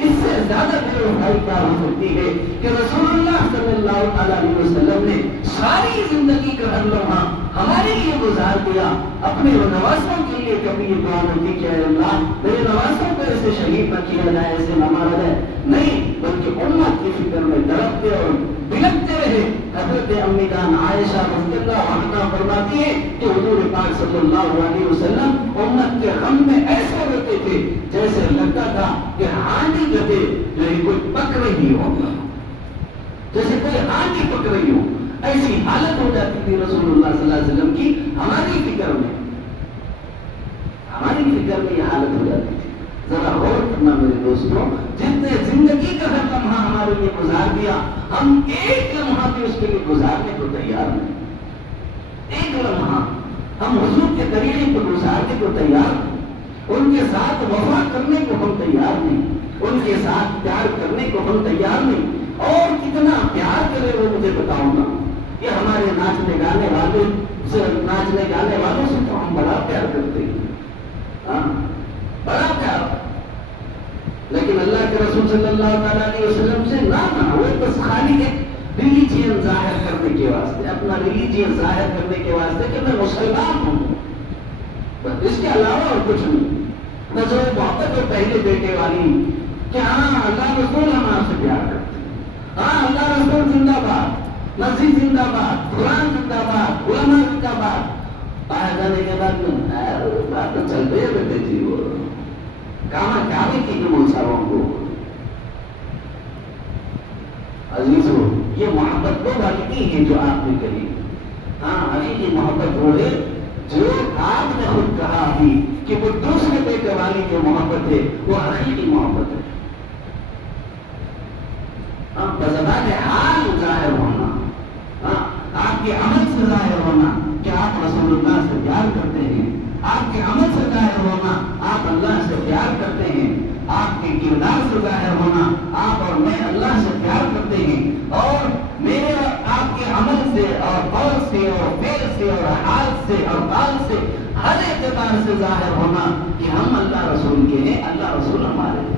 اس سے زیادہ بے وفائی کیا ہو سکتی ہے کہ رسول اللہ صلی اللہ علیہ وسلم نے ساری زندگی کا ہر لمحہ ہمارے لیے گزار دیا، اپنے نوازوں کے لیے کبھی یہ دعا نہیں کی کہ اے اللہ میرے نوازوں کو ایسے شہید نہ کیا جائے، ایسے نہ مارا جائے، نہیں، بلکہ امت کی فکر میں تڑپتے اور بلکتے رہے۔ حضرت امی جان عائشہ رضی اللہ عنہا فرماتی ہے کہ حضور پاک صلی اللہ علیہ وسلم امت کے غم میں ایسے روتے تھے جیسے لگتا تھا کہ ہانڈی گدے جو کوئی پک رہی ہو، جیسے کوئی ہانڈی پک رہی ہو، ایسی حالت ہو جاتی تھی رسول اللہ صلی اللہ علیہ وسلم کی۔ ہماری فکر میں یہ حالت ہو جاتی تھی۔ ذرا غور کرنا میرے دوستوں، جس نے زندگی کا ہر لمحہ ہمارے لیے گزار دیا، ہم ایک لمحہ بھی اس کے لیے گزارنے کو تیار نہیں۔ ایک لمحہ ہم حضور کے طریقے کو گزارنے کو تیار نہیں، ان کے ساتھ وفا کرنے کو ہم تیار نہیں، ان کے ساتھ پیار کرنے کو ہم تیار نہیں۔ اور کتنا پیار کرے وہ مجھے بتاؤں گا۔ یہ ہمارے ناچنے گانے والوں سے تو ہم بڑا پیار کرتے ہیں، بڑا پیار، لیکن اللہ کے رسول صلی اللہ تعالیٰ علیہ وسلم سے نہ وہ بس خالی ایک ریلیجین ظاہر کرنے کے واسطے، اپنا ریلیجین ظاہر کرنے کے واسطے کہ میں مسلمان ہوں، بس اس کے علاوہ اور کچھ نہیں۔ نہ جو محبت اور پہلے بیٹے والی کہ ہاں اللہ رسول ہم آپ سے پیار کرتے ہیں، ہاں اللہ رسول زندہ باد، مسجد زندہ باد، قرآن زندہ باد، علماء زندہ باد، آیا جانے کے بعد میں بات تو چل رہے بیٹے جی وہ کہاں کیا بھی کی کہ صاحبوں کو عزیزو، یہ محبت وہ والی نہیں ہے جو آپ نے کری، ہاں حقیقی محبت وہ ہے جو آپ نے خود کہا بھی کہ وہ دوسرے بیٹے والی جو محبت ہے وہ حقیقی محبت ہے۔ بزبان حال ظاہر ہونا، آپ کے عمل سے ظاہر ہونا کہ آپ رسول اللہ سے پیار کرتے ہیں، آپ کے عمل سے ظاہر ہونا آپ اللہ سے پیار کرتے ہیں، آپ کے کردار سے ظاہر ہونا آپ اور میں اللہ سے پیار کرتے ہیں، اور میرے اور آپ کے عمل سے اور قول سے اور فعل سے اور حال سے اور قال سے ہر اعتبار سے ظاہر ہونا کہ ہم اللہ رسول کے ہیں، اللہ رسول ہمارے ہیں۔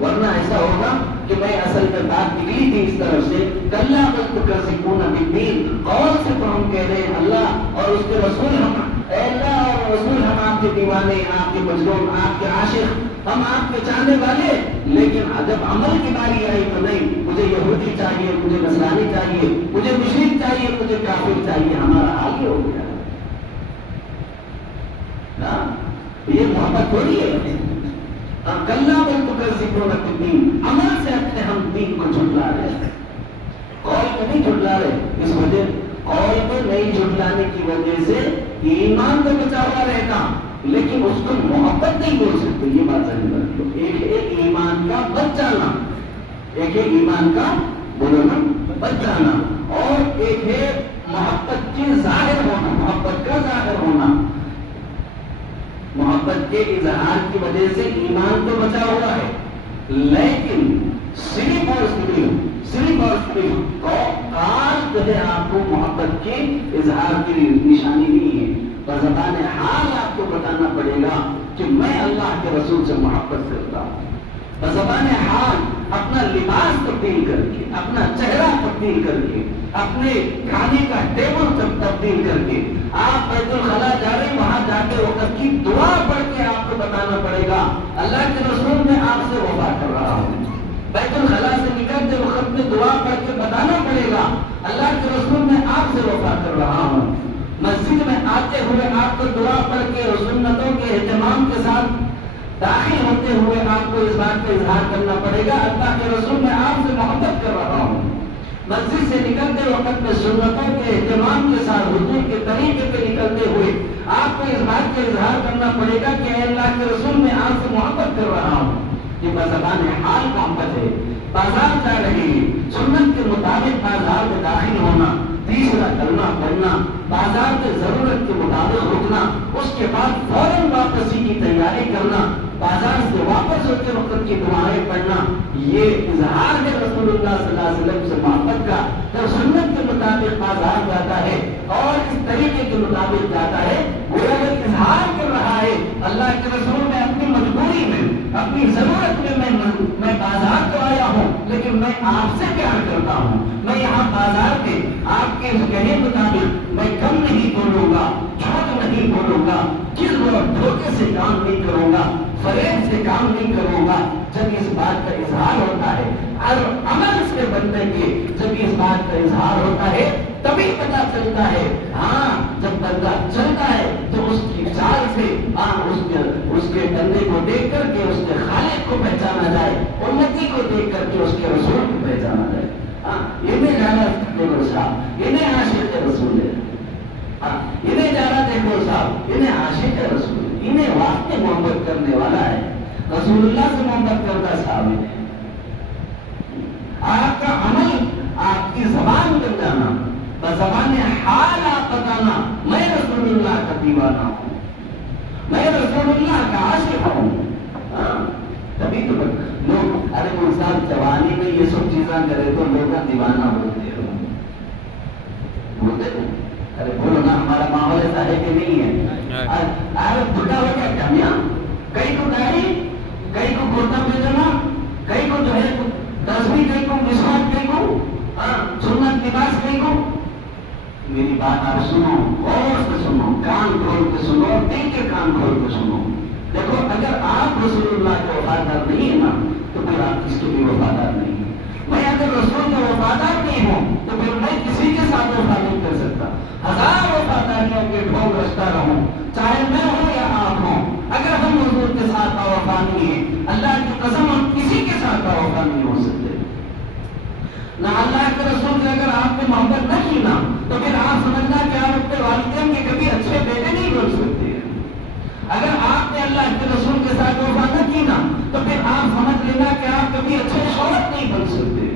ورنہ ایسا ہوگا کہ میں اصل میں بات نکلی تھی اس طرف سے کلّا بل تکذبون بالدین، قول سے تو ہم کہہ رہے ہیں اللہ اور اس کے رسول ہم، اے اللہ اور رسول ہم آپ کے دیوانے، آپ کے مظلوم، آپ کے عاشق، ہم آپ کے چاہنے والے، لیکن جب عمل کی باری آئی تو نہیں، مجھے یہودی چاہیے، مجھے نصرانی چاہیے، مجھے مشرک چاہیے، مجھے کافر چاہیے، ہمارا حال یہ ہو گیا۔ یہ محبت تھوڑی ہے۔ کلّا بل تکذبون بالدین، عمل سے اپنے ہم دین کو جھٹلا رہے ہیں، قول میں نہیں جھٹلا رہے۔ اس وجہ قول میں نہیں جھٹلانے کی وجہ سے ایمان تو بچا ہوا رہتا، لیکن اس کو محبت نہیں بول سکتے۔ یہ بات ذہن رکھ لو، ایک ایمان کا بچ جانا، ایک ہے ایمان کا بولو نا بچ جانا، اور ایک ہے محبت کے ظاہر ہونا، محبت کا ظاہر ہونا۔ محبت کے اظہار کی وجہ سے ایمان تو بچا ہوا ہے، لیکن صرف اور صرف قال جو ہے آپ کو محبت کے اظہار کی نشانی نہیں ہے۔ بزبان حال آپ کو بتانا پڑے گا کہ میں اللہ کے رسول سے محبت کرتا ہوں۔ بزبان حال اپنا لباس تبدیل کر کے، اپنا چہرہ تبدیل کر کے، اپنے کھانے کا ٹیبل تبدیل کر کے، آپ بیت الخلا جا رہے ہیں، وہاں جا کے وقت کی دعا پڑھ کے آپ کو بتانا پڑے گا اللہ کے رسول میں آپ سے وفا کر رہا ہوں۔ بیت الخلا سے نکلتے وقت میں دعا پڑھ کے بتانا پڑے گا اللہ کے رسول میں آپ سے وفا کر رہا ہوں۔ مسجد میں آتے ہوئے آپ کو دعا پڑھ کے اور سنتوں کے اہتمام کے ساتھ داخل ہوتے ہوئے آپ کو اس بات کا اظہار کرنا پڑے گا اللہ کے رسول میں آپ سے محبت کر رہا ہوں۔ مسجد سے نکلتے وقت میں سنتوں کے اہتمام کے ساتھ حضور کے طریقے پہ نکلتے ہوئے آپ کو اس بات کا اظہار کرنا پڑے گا کہ اے اللہ کے رسول میں آپ سے محبت کر رہا ہوں۔ یہ بزبان حال محبت ہے۔ بازار جا رہے ہیں، سنت کے مطابق بازار میں داخل ہونا، تیسرا کلمہ پڑھنا، بازار میں ضرورت کے مطابق رکنا، اس کے بعد فوراً واپسی کی تیاری کرنا، بازار سے واپس ہوتے وقت کی دعائیں پڑھنا، یہ اظہار ہے رسول اللہ صلی اللہ علیہ وسلم سے محبت کا۔ جب سنت کے مطابق بازار جاتا ہے اور اس طریقے کے مطابق جاتا ہے، وہ اگر اظہار کر رہا ہے اللہ کے رسول میں اپنی مجبوری میں، اپنی ضرورت میں میں بازار تو آیا ہوں لیکن میں آپ سے پیار کرتا ہوں، میں یہاں بازار کے آپ کے کہے مطابق میں کم نہیں بولوں گا، جھوٹ نہیں بولوں گا، کذب اور دھوکے سے کام نہیں کروں گا، فریب سے کام نہیں کروں گا۔ جب اس بات کا اظہار ہوتا ہے اور عمل سے بندے کے جب اس بات کا اظہار ہوتا ہے تبھی پتا چلتا ہے، ہاں جب بندہ چلتا ہے تو اس کی چال سے اس کے بندے کو دیکھ کر کے اس کے خالق کو پہچانا جائے، امتی کو دیکھ کر کے اس کے رسول کو پہچانا جائے۔ انہیں جانا دیکھو صاحب، انہیں عاشق رسول ہے، انہیں جانا دیکھو صاحب، انہیں عاشق رسول ہے۔ سینے واسطے محبت کرنے والا ہے، رسول اللہ سے محبت کرتا ثابت ہے۔ آپ کا عمل، آپ کی زبان بن جانا، بزبان حال آپ بتانا میں رسول اللہ کا دیوانہ ہوں، میں رسول اللہ کا عاشق ہوں۔ تبھی تو لوگ ارے وہ صاحب جوانی میں یہ سب چیزاں کرے تو لوگ دیوانہ بولتے ہو، بولتے ہو، ارے بولو نا، ہمارا ماحول ایسا ہے کہ نہیں ہے؟ ارے بھٹا ہو گیا کیا میاں؟ کئی کو داڑھی، کئی کو کرتا پیجامہ، کئی کو جو ہے تصویر، کئی کو مسواک، کئی کو سنت لباس، کئی کو۔ میری بات آپ سنو، غور سے سنو، کان کھول کے سنو، دل کے کان کھول کے سنو۔ دیکھو اگر آپ رسول اللہ کے وفادار نہیں ہے نا تو پھر آپ کس کے بھی وفادار نہیں ہیں۔ میں اگر رسول کا وفادار نہیں ہوں تو پھر میں کسی کے ساتھ وفا نہیں کر سکتا۔ ہزار وفاداریوں کے ڈھونگ رچتا رہوں، چاہے میں ہوں یا آپ ہوں، اگر ہم حضور کے ساتھ وفا نہیں ہے، اللہ کی قسم ہم کسی کے ساتھ وفا نہیں ہو سکتے۔ نہ اللہ کے رسول سے اگر آپ نے محبت نہ کی نا تو پھر آپ سمجھنا کہ آپ اپنے والدین کے کبھی اچھے بیٹے نہیں بن سکتے۔ اگر آپ نے اللہ کے رسول کے ساتھ وفا نہ کی نا تو پھر آپ سمجھ لینا کہ آپ کبھی اچھے شوہر نہیں بن سکتے۔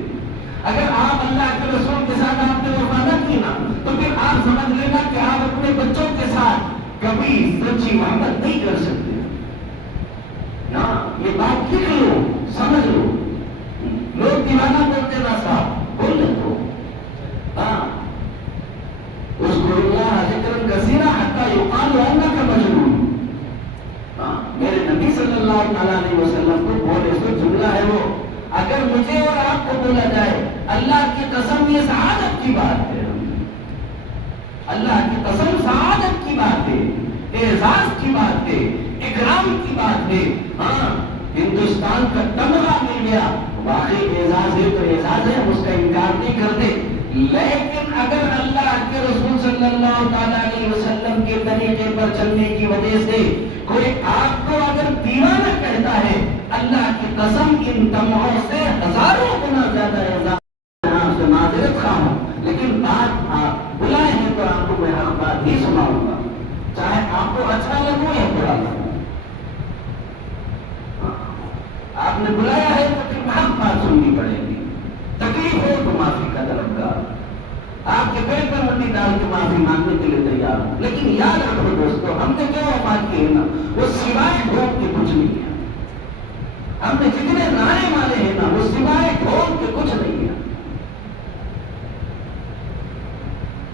اگر آپ اللہ کے رسول کے ساتھ آپ نے وفا نہ کی نا تو پھر آپ سمجھ لینا کہ آپ اپنے بچوں کے ساتھ کبھی سچی محبت نہیں کر سکتے۔ یہ بات لکھ لو، سمجھ لو۔ لوگ دیوانہ بولتے نا صاحب، بول لے تو اس کو اللہ ذکر کثیرہ حتی یقال انک مجنون۔ میرے نبی صلی اللہ علیہ وسلم کو بولے سو جملہ ہے وہ، اگر مجھے اور آپ کو بولا جائے اللہ کی قسم یہ سعادت کی بات ہے، اللہ کی قسم سعادت کی بات ہے، اعزاز کی بات ہے، اکرام کی بات ہے۔ ہندوستان کا تمغہ مل گیا، واقعی اعزاز ہے تو اعزاز ہے، ہم اس کا انکار نہیں کرتے، لیکن اگر اللہ کے رسول صلی اللہ علیہ وسلم کے طریقے پر چلنے کی وجہ سے کوئی آپ کو اگر دیوانہ کہتا ہے، اللہ کی قسم ان تمغوں سے ہزاروں گنا زیادہ اعزاز۔ آپ سے معذرت خواہ ہوں، لیکن بات آپ بلائے ہیں تو آپ کو میں حق بات ہی سناؤں گا، چاہے آپ کو اچھا لگو یا برا لگو۔ آپ نے بلایا ہے تو پھر حق بات سننی پڑے گی، تکلیف ہو تو معافی کا طلبگار، آپ کے پیٹ پر مٹی ڈال کے معافی مانگنے کے لیے تیار ہوں، لیکن یاد رکھو دوستو، ہم نے کیا وفا کی ہے نا وہ سوائے ڈھونگ کے کچھ نہیں ہے۔ ہم نے جتنے نعرے مارے ہیں نا وہ سوائے ڈھونگ کے کچھ نہیں ہے۔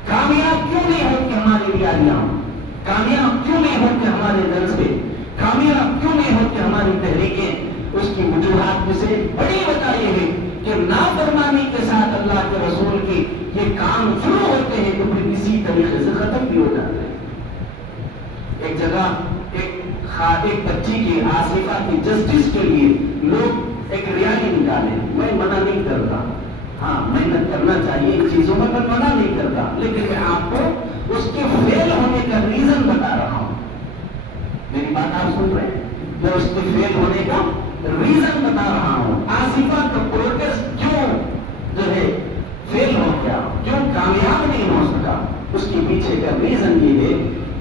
کامیاب کیوں نہیں ہوتی ہماری ریالیاں، کامیاب کیوں نہیں ہوتے ہمارے جلسے، کامیاب کیوں نہیں ہوتے ہماری تحریکیں؟ اس کی وجوہات میں سے بڑی وجہ یہ ہے کہ نافرمانی کے ساتھ اللہ کے رسول کی یہ کام شروع ہوتے ہیں تو پھر اسی طریقے سے ختم بھی ہو جاتے ہیں۔ ایک جگہ ایک بچی کی، آصفہ کی جسٹس کے لیے لوگ ایک ریالی نکالے، میں منع نہیں کرتا، ہاں محنت کرنا چاہیے ان چیزوں میں، میں منع نہیں کرتا، لیکن میں آپ کو اس کے فیل ہونے کا ریزن بتا رہا ہوں۔ میری بات آپ سن رہے ہیں؟ میں اس کے فیل ہونے کا ریزن بتا رہا ہوں۔ آصفہ کا پروٹیسٹ کیوں جو ہے فیل ہو گیا، کیوں کامیاب نہیں ہو سکا، اس کے پیچھے کا ریزن یہ ہے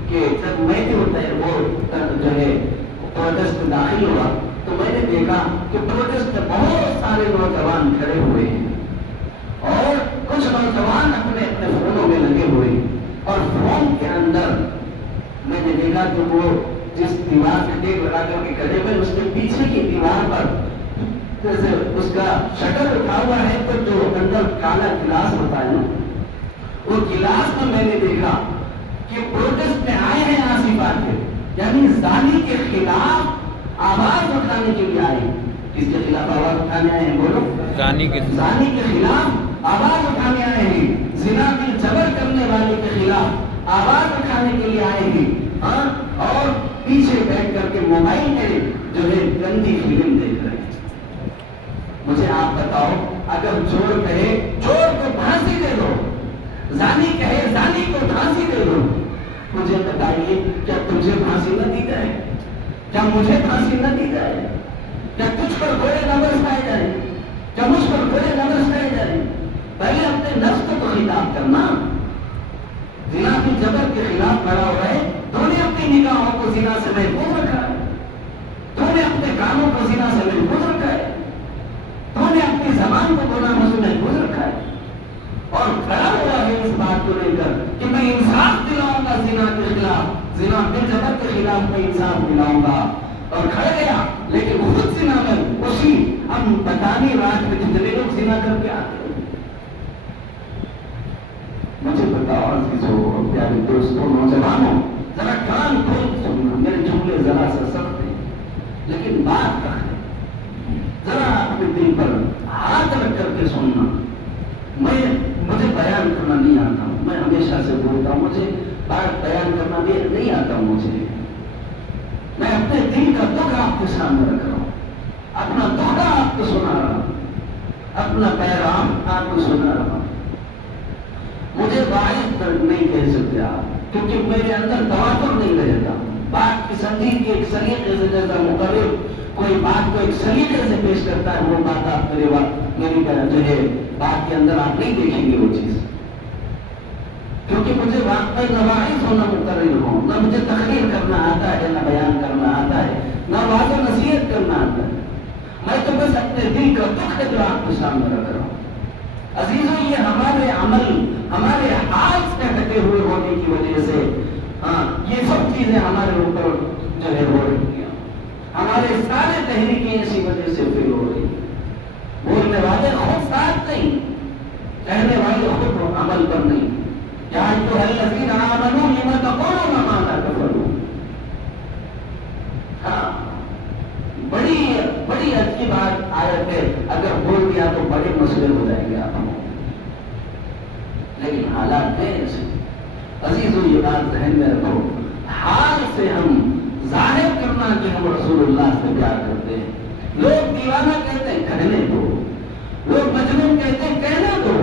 کہ جب میں نے وہ جو ہے پروٹیسٹ داخل ہوا تو میں نے دیکھا کہ پروٹیسٹ میں بہت سارے نوجوان کھڑے ہوئے ہیں اور کچھ نوجوان اپنے اپنے فونوں میں لگے ہوئے، اور فون کے اندر میں نے دیکھا کہ وہ جس دیوار کے ٹیک لگا کر کے کھڑے ہوئے اس کے پیچھے کی دیوار پر جیسے اس کا شٹر اٹھا ہوا ہے تو جو اندر کالا گلاس ہوتا ہے وہ گلاس میں نے دیکھا کہ پروٹیسٹ میں آئے ہیں آصفہ کے، یعنی زانی کے خلاف آواز اٹھانے کے لیے آئے۔ کس کے خلاف آواز اٹھانے آئے ہیں؟ بولو۔ زانی کے خلاف آواز اٹھانے آئے ہیں، زنا میں جبر کرنے والے کے خلاف آواز اٹھانے کے لیے آئے ہیں، اور پیچھے بیٹھ کر کے موبائل میں جو ہے گندی فلم دیکھ رہے ہیں۔ مجھے آپ بتاؤ، اگر چور کہے چور کو پھانسی دے دو، زانی کہے زانی کو پھانسی دے دو، مجھے بتائیے کیا تجھے پھانسی نہ دی جائے؟ کیا مجھے پھانسی نہ دی جائے؟ کیا تجھ پر برے نہ برسائے جائے؟ کیا مجھ پر برے نہ برسائے جائے؟ پہلے اپنے نفس کو تو خطاب کرنا۔ زنا کی جبر کے خلاف کھڑا ہوا ہے، تو نے اپنی نگاہوں کو زنا سے محفوظ کو لے کر کہ میں انصاف دلاؤں گا زنا کے خلاف، زنا بالجبر کے خلاف میں انصاف دلاؤں گا، اور کھڑ گیا، لیکن خود زنا میں اسی ہم پتہ نہیں رات میں کتنے لوگ زنا کر کے آتے ہیں۔ مجھے بتاؤ عزیزو، پیارے دوستوں، نوجوانوں، ذرا کان کھول سننا، میرے جملے ذرا سا سخت ہیں لیکن بات کا ہے، ذرا اپنے دل پر ہاتھ رکھ کر کے سننا۔ مجھے بیان کرنا نہیں آتا ہوں، میں ہمیشہ سے بولتا ہوں مجھے بات بیان کرنا بھی نہیں آتا ہوں مجھے، میں اپنے دل کا دکھ آپ کے سامنے رکھ رہا ہوں، اپنا دکھ آپ کو سنا رہا ہوں، اپنا پیغام آپ کو سنا رہا ہوں۔ مجھے واعظ نہیں کہہ سکتے آپ، کیونکہ میرے اندر تواتر نہیں رہتا، بات کی سنجید کی ایک سلیقے سے، جیسا مقرر کوئی بات کو ایک سلیقے سے پیش کرتا ہے، وہ بات آپ میری جو ہے بات کے اندر آپ نہیں دیکھیں گے وہ چیز، کیونکہ مجھے واقعی نہ واعظ ہونا مقرر ہوں، نہ مجھے تقریر کرنا آتا ہے، نہ بیان کرنا آتا ہے، نہ واضح نصیحت کرنا آتا ہے، میں تو بس اپنے دل کا دکھ ہے جو آپ کے سامنے رکھ رہا ہوں۔ عزیزوں، یہ ہمارے عمل، ہمارے حال سے ڈٹے ہوئے ہونے کی وجہ سے یہ سب چیزیں ہمارے اوپر جو ہے ہو رہی ہیں، ہمارے سارے تحریکیں اسی وجہ سے فیل ہو رہی ہیں۔ بولنے والے خود ساتھ نہیں، کہنے والے خود عمل پر نہیں۔ یا ایھا الذین آمنوا لم تقولون ما لا تفعلون۔ ہاں، بڑی عجیب آیت ہے، اگر بول دیا تو بڑے مسئلے ہو جائیں گے آپ کو، لیکن حالات ہیں ایسے۔ عزیزو، یہ بات ذہن میں رکھو، حال سے ہم ظاہر کرنا کہ ہم رسول اللہ سے پیار کرتے ہیں۔ لوگ دیوانہ کہتے ہیں، کہنے دو، لوگ مجنون کہتے ہیں، کہنے دو۔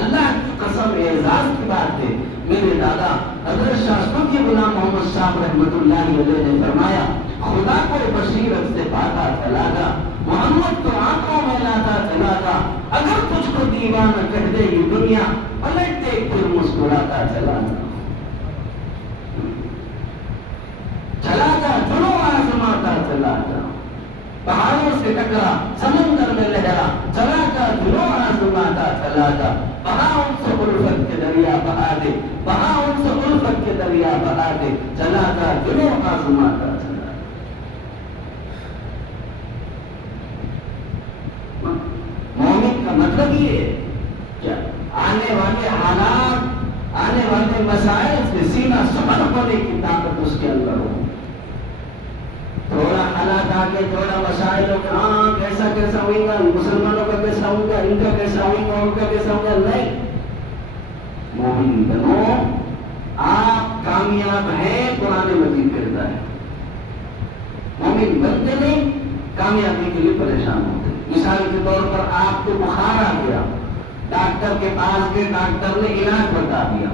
اللہ کی قسم، اعزاز کی بات ہے، میرے دادا حضرت شاہ صوفی غلام محمد صاحب رحمۃ اللہ علیہ نے فرمایا، خدا کو بصیرت سے پاتا چلا گا، محمد کو آنکھوں میں لاتا چلا گا، اگر تجھ کو دیوانہ کہہ دے یہ دنیا، پلٹ دیکھ پھر مسکراتا چلا گا، چلا جا جنوں آزماتا چلا جا، پہاڑوں سے ٹکرا سمندر میں لہرا، چلا جا جنوں آزماتا چلا جا، بہا ان سے الفت کے دریا بہا دے، بہا ان سے الفت کے دریا بہا دے، چلا جا جنوں آزماتا چلا جا۔ مومن کا مطلب یہ ہے کہ آنے والے حالات، آنے والے مسائل سے سینہ سپر ہونے کی طاقت اس کے اندر ہو۔ تھوڑا حالات آگے، تھوڑا مسائل ہو، ہاں کیسا ہوگا، مسلمانوں کا کیسا ہوگا، ان کا کیسا ہوگا، ان کا کیسا ہوگا، نہیں۔ مومن بنو، آپ کامیاب ہیں، قرآن مجید کہتا ہے۔ مومن بنتے نہیں، کامیابی کے لیے پریشان ہوتے۔ مثال کے طور پر آپ کو بخار آ گیا، ڈاکٹر کے پاس گئے، ڈاکٹر نے علاج بتا دیا،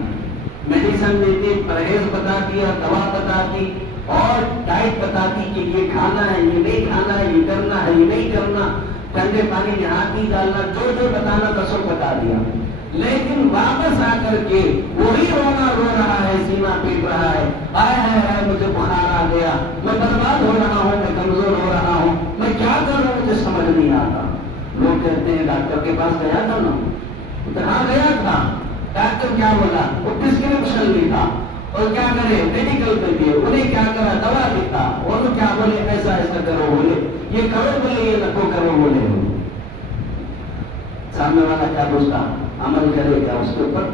میڈیسن دیتے، پرہیز بتا دیا، دوا بتا دی، اور ڈائٹ بتاتی کہ یہ کھانا ہے، یہ نہیں کھانا ہے، یہ کرنا ہے، یہ نہیں کرنا، ٹھنڈے پانی میں ہاتھ نہیں ڈالنا، جو بتانا تھا سب بتا دیا، لیکن واپس آ کر کے وہی رونا رو رہا ہے، سینہ پیٹ رہا ہے، ہائے مجھے بخار آ گیا، میں برباد ہو رہا ہوں، میں کمزور ہو رہا ہوں، میں کیا کر رہا ہوں، مجھے سمجھ نہیں آتا۔ لوگ کہتے ہیں ڈاکٹر کے پاس گیا تھا نا، ہاں گیا تھا، ڈاکٹر کیا بولا، وہ پرسکرپشن لکھا، اور کیا کرے، میڈیکل پہ دیے، انہیں کیا کرا، دوا لکھا، اور کیا بولے، ایسا کرو بولے، یہ کرو بولے، یہ نکو کرو بولے، سامنے والا کیا دوستا عمل کرے کیا اس کے اوپر،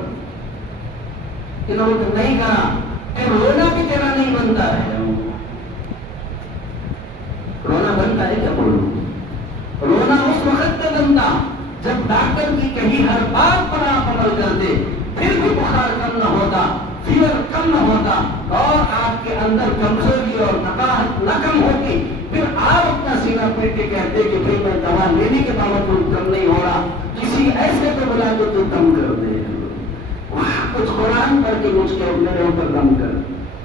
انہوں نے نہیں کرا، پھر رونا بھی تیرا نہیں بنتا ہے، رونا بنتا ہے کیا بولو، رونا اس وقت پہ بنتا جب ڈاکٹر کی کہیں ہر بات پر آپ عمل کرتے، پھر بھی بخار کم نہ ہوتا، فیور کم نہ ہوتا، اور آپ کے اندر کمزوری اور نقاہت نہ کم ہوتی، پھر آپ اپنا سینہ پیٹ کے کہتے کہ بھائی میں دوا لینے کے باوجود کم نہیں ہو رہا، کسی ایسے کو بلا دو تو کم کر دے، کچھ قرآن پڑھ کے مجھ کے میرے اوپر دم کر،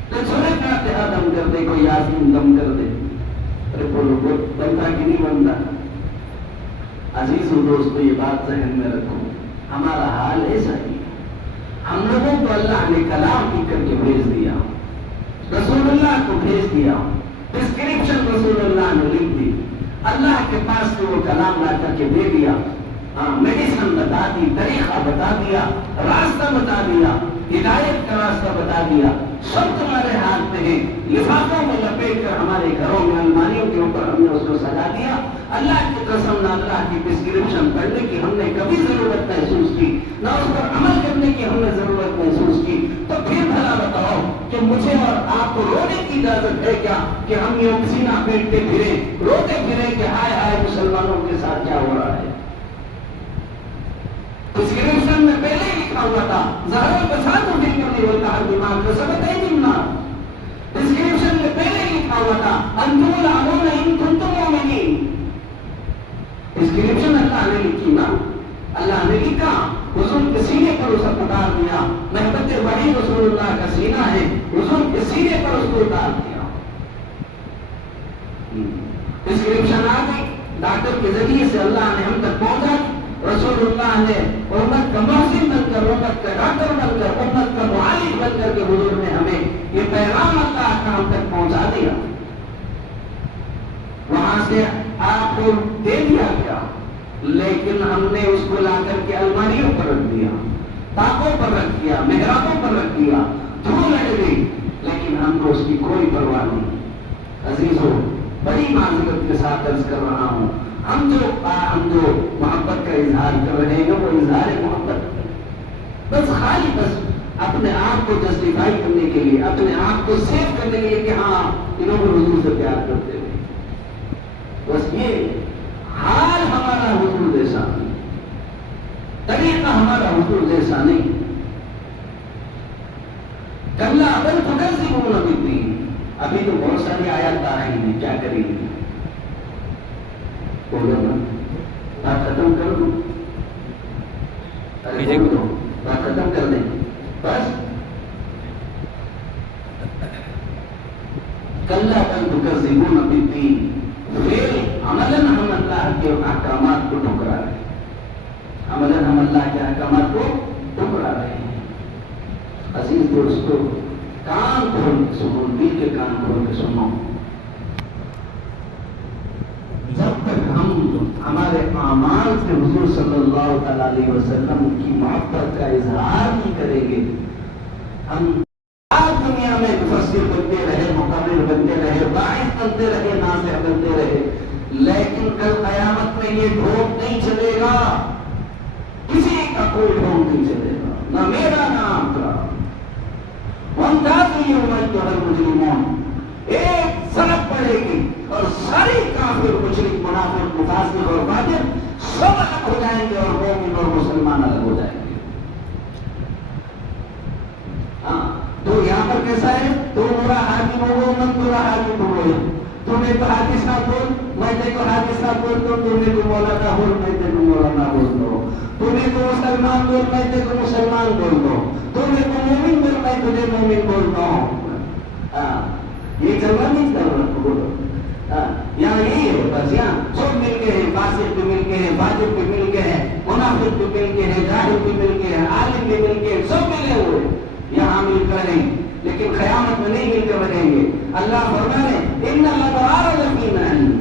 تو سورہ فاتحہ دم کر دے، کوئی یاسین دم کر دے، ارے بولو بنتا کہ نہیں بنتا؟ عزیزو دوستو، یہ بات ذہن میں رکھو، ہمارا حال ایسا ہی، ہم لوگوں کو اللہ نے کلام لکھ کر کے بھیج دیا، رسول اللہ کو بھیج دیا، پرسکرپشن رسول اللہ نے لکھ دی، اللہ کے پاس سے وہ کلام لا کر کے دے دیا، ہاں میڈیسن بتا دی، طریقہ بتا دیا، راستہ بتا دیا، ہدایت کا راستہ بتا دیا، سب تمہارے ہاتھ میں ہے۔ لفافوں میں لپیٹ کر ہمارے گھروں میں الماریوں کے اوپر ہم نے اس کو سجا دیا۔ اللہ کی قسم نہ اللہ کی پرسکرپشن پڑھنے کی ہم نے کبھی ضرورت محسوس کی، نہ اس پر عمل کرنے کی ہم نے ضرورت محسوس کی، تو پھر بھلا بتاؤ کہ مجھے اور آپ کو رونے کی اجازت ہے کیا کہ ہم یوں سینہ پیٹتے پھریں، روتے پھریں کہ ہائے ہائے مسلمانوں کے ساتھ کیا ہو رہا ہے؟ پرسکرپشن میں پہلے ہی لکھا ہوا تھا ظاہر الفساد فی البر والبحر بما کسبت ایدی الناس۔ پرسکرپشن میں پہلے ہی لکھا ہوا تھا انتم العلون ان کنتم مؤمنین۔ پرسکرپشن اللہ نے لکھی نا، اللہ نے لکھا، حضور کے سینے پر اسے اتار دیا، محبت وحی رسول اللہ کا سینہ ہے، حضور کے سینے پر اس کو اتار دیا۔ پرسکرپشن آ گئی، ڈاکٹر کے ذریعے سے اللہ نے ہم تک پہنچا، رسول اللہ نے امت کا محسن بن کر، امت کا ڈاکٹر بن کر، امت کا معالج بن کر کے حضور نے ہمیں یہ پیغام اللہ کا ہم تک پہنچا دیا۔ وہاں سے آپ کو دے دیا گیا، لیکن ہم نے اس کو لا کر کے الماریوں پر رکھ دیا، طاقوں پر رکھ دیا، محرابوں پر رکھ دیا، دھول لگ گئی، لیکن ہم کو اس کی کوئی پرواہ نہیں۔ عزیزو، بڑی معذرت کے ساتھ عرض کر رہا ہوں، ہم جو محبت کا اظہار کر رہے ہیں وہ اظہار محبت ہے، بس خالی بس اپنے آپ کو جسٹیفائی کرنے کے لیے، اپنے آپ کو سیو کرنے کے لیے کہ ہاں انہوں کو حضور سے پیار کرتے ہیں، بس یہ حال ہمارا حضور جیسا نہیں، طریقہ ہمارا حضور جیسا نہیں۔ کلا بل تکذبون بالدین، ابھی تو بہت ساری آیات داخل ہیں، کیا کریں گے؟ بولو نا، بات ختم کر دو، ارے بول دو، بات ختم کر دیں بس۔ کلا بل تکذبون بالدین، پھر عملاً ہم اللہ کے احکامات کو ٹھکرا رہے ہیں، عملاً ہم اللہ کے احکامات کو ٹھکرا رہے ہیں۔ عزیز دوستو، کان کھول کے سنو، دل کے کان کھول کے سنو، جب تک ہم ہمارے اعمال سے حضور صلی اللہ علیہ وسلم کی محبت کا اظہار نہیں کریں گے، ہم آج دنیا میں مفسر بنتے رہے، مقرر بنتے رہے، باعث بنتے رہے، ناصح بنتے رہے، لیکن کل قیامت میں یہ ڈھونگ نہیں چلے گا، کسی کا کوئی ڈھونگ نہیں چلے گا، نہ میرا نہ آپ کا۔ وَامْتَازُوا الْيَوْمَ أَيُّهَا الْمُجْرِمُونَ، ایک سڑک پڑے گی اور ساری کافر، مشرک، منافق، مفاسق اور فاجر سب الگ ہو جائیں گے اور مومن اور مسلمان الگ ہو جائیں گے۔ ہاں، تو یہاں پر کیسا ہے؟ تو میرا حاکم ہو، من تیرا حاکم ہو، تو میں تو حاکم صاحب بول، میں تے کو حاکم صاحب بولتا ہوں، تو میں کو مولانا بول، میں تے کو مولانا بولتا ہوں، تو میں کو مسلمان بول، میں تے کو مسلمان بولتا ہوں، تو میں کو مومن بول، میں تجھے مومن بولتا ہوں۔ ہاں، یہ چل رہا نہیں چل رہا؟ بولو یہاں یہی ہے، بس یہاں سب مل کے ہیں، فاسق بھی مل کے ہیں، فاجر بھی مل کے ہیں، منافق بھی مل کے ہیں، جاہل بھی مل کے ہیں، عالم بھی مل کے ہیں، سب ملے ہوئے یہاں مل کر رہیں، لیکن قیامت میں نہیں مل کر رہیں گے۔ اللہ فرمانے ان الابرار لفی نعیم،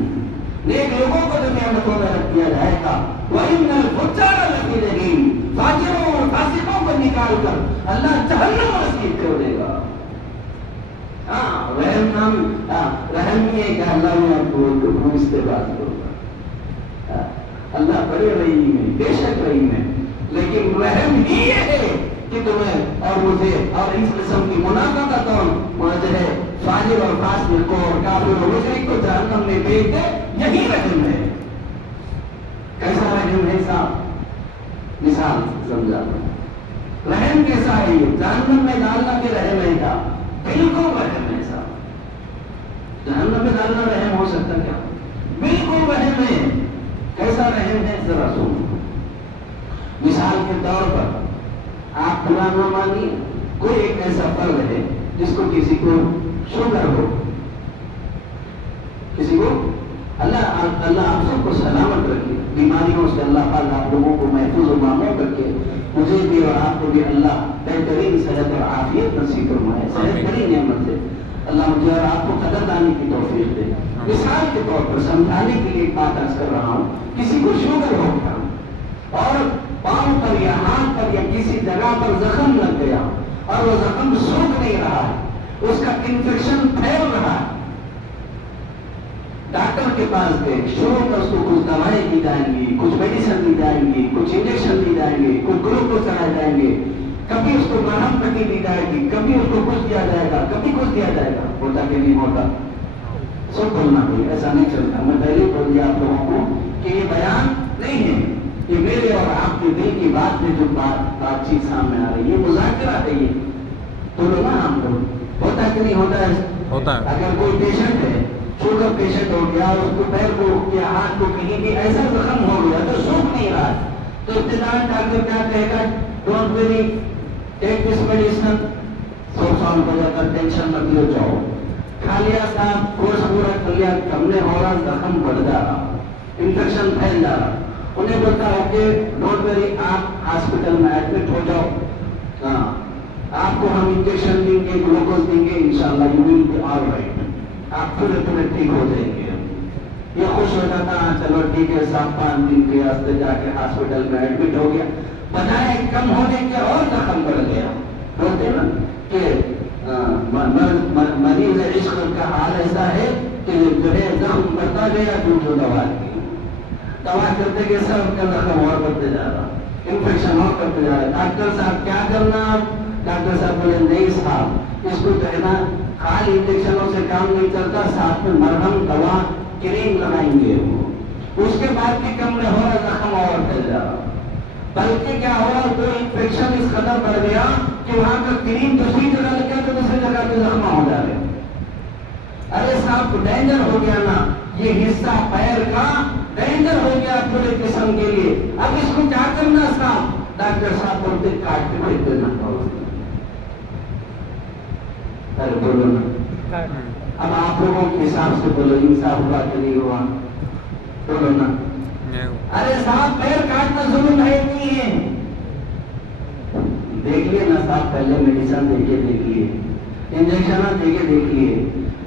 نیک لوگوں کو جو نعمتوں میں رکھ دیا جائے گا، وان الفجار لفی جحیم، فاجروں اور فاسقوں کو نکال کر اللہ جہنم نصیب کر دے گا۔ رحم نہیں ہے کہ اللہ نے آپ کو اس سے بات کروں، اللہ بڑے رحیم ہے، بے شک رحیم ہے، لیکن رحم ہی یہ ہے کہ تمہیں اور مجھے اور اس قسم کی منافقت اور جو ہے فاجر اور فاسق کو اور کافر اور مشرک کو جہنم میں بھیج دے، یہی رحم ہے۔ کیسا رحم ہے صاحب؟ مثال سمجھا، رحم کیسا ہے؟ جہنم میں ڈالنا کے رحم ہے کیا؟ بالکل رحم ہے صاحب، جہنم میں ڈالنا رحم ہو سکتا کیا؟ بالکل رحم ہے۔ کیسا رحم ہے ذرا سنو، مثال کے طور پر آپ پورا نہ مانیے، کوئی ایک ایسا فرد ہے جس کو کسی کو شوگر ہو، کسی کو اللہ آپ سب کو سلامت رکھے، بیماریوں سے اللہ پاک آپ لوگوں کو محفوظ و معمور رکھے، مجھے بھی اور آپ کو بھی اللہ بہترین صحت اور عافیت نصیب فرمائے، صحت بڑی نعمت ہے، اللہ مجھے اور آپ کو قدر دانی کی توفیق دے۔ مثال کے طور پر سمجھانے کے لیے ایک بات عرض کر رہا ہوں، کسی کو شوگر ہو گیا، اور پاؤں پر یا ہاتھ پر یا کسی جگہ پر زخم لگ گیا اور وہ زخم سوکھ نہیں رہا ہے، اس کا انفیکشن پھیل رہا ہے، ڈاکٹر کے پاس گئے، شروع میں اس کو کچھ دوائیں دی جائیں گی، کچھ میڈیسن دی جائیں گی، کچھ انجیکشن دی جائیں گے، کچھ گلوکوز چڑھائے جائیں گے، کبھی اس کو مرہم پٹی دی جائے گی، کبھی اس کو کچھ دیا جائے گا، کبھی کچھ دیا جائے گا، ہوتا کہ نہیں ہوتا؟ سب بولنا کوئی ایسا نہیں چلتا. میں پہلے بول دیا آپ لوگوں کو کہ یہ بیان نہیں ہے، یہ میرے اور آپ کے دل کی بات میں جو بات چیت سامنے آ رہی ہے، مذاکرہ ہے. یہ بولو نا ہم لوگ، ہوتا کہ نہیں ہوتا ہے؟ ہوتا ہے. اگر کوئی پیشنٹ ہے، شوگر پیشنٹ ہو گیا، اس کو پیر کو یا ہاتھ کو کہیں بھی ایسا زخم ہو گیا تو سوکھ نہیں رہا، تو ابتدائی ڈاکٹر کیا کہے گا؟ Don't worry, take this medicine. سو سال ہو جاتا، ٹینشن مت لو، جاؤ. کھا لیا صاحب، کورس پورا کر لیا، کم نے ہو رہا، زخم بڑھ جا رہا، انفیکشن پھیل جا رہا. انہیں بولتا ہے کہ ڈونٹ ویری، آپ ہاسپٹل میں ایڈمٹ ہو جاؤ، ہاں آپ کو ہم انجیکشن دیں گے، گلوکوز دیں گے، انشاءاللہ you will be all right, آپ پورے ٹھیک ہو جائیں گے. یہ خوش ہو جاتا، ہاں چلو ٹھیک ہے صاحب، 5 دن کے راستے جا کے ہاسپٹل میں ایڈمٹ ہو گیا، بجائے کم ہونے کے اور زخم بڑھ گیا. بولتے نا کہ مریض عشق کا حال ایسا ہے کہ جو ہے زخم بڑھتا گیا، جو دوا کی دوا کرتے کہ سب کا زخم اور بڑھتے جا رہا، انفیکشن اور کرتے جا رہا. ڈاکٹر صاحب کیا کرنا؟ ڈاکٹر صاحب بولے نہیں صاحب، اس کو کہنا خالی انجیکشنوں سے کام نہیں چلتا، ساتھ میں مرہم، دوا، کریم لگائیں گے. اس کے بعد بھی کم نہیں ہو رہا، زخم اور پھیل جا رہا، بلکہ کیا ہوا، تو انفیکشن اس قدر بڑھ گیا کہ وہاں کا کریم دوسری جگہ لگ گیا تو دوسری جگہ پہ زخم ہو جا رہے. ارے صاحب ڈینجر ہو گیا نا، یہ حصہ پیر کا ڈینجر ہو گیا پورے جسم کے لیے. اب اس کو کیا کرنا صاحب؟ ڈاکٹر صاحب بولتے کاٹ کے پھینک دینا. ارے بولو نا، اب آپ لوگوں کے حساب سے بولو، انصاف ہوا کہ نہیں ہوا؟ بولو نا. ارے صاحب پیر کاٹنا ظلم ہے نہیں ہے؟ دیکھ لیے نا صاحب، پہلے میڈیسن دے کے دیکھ لیے، انجیکشن دے کے دیکھ لیے،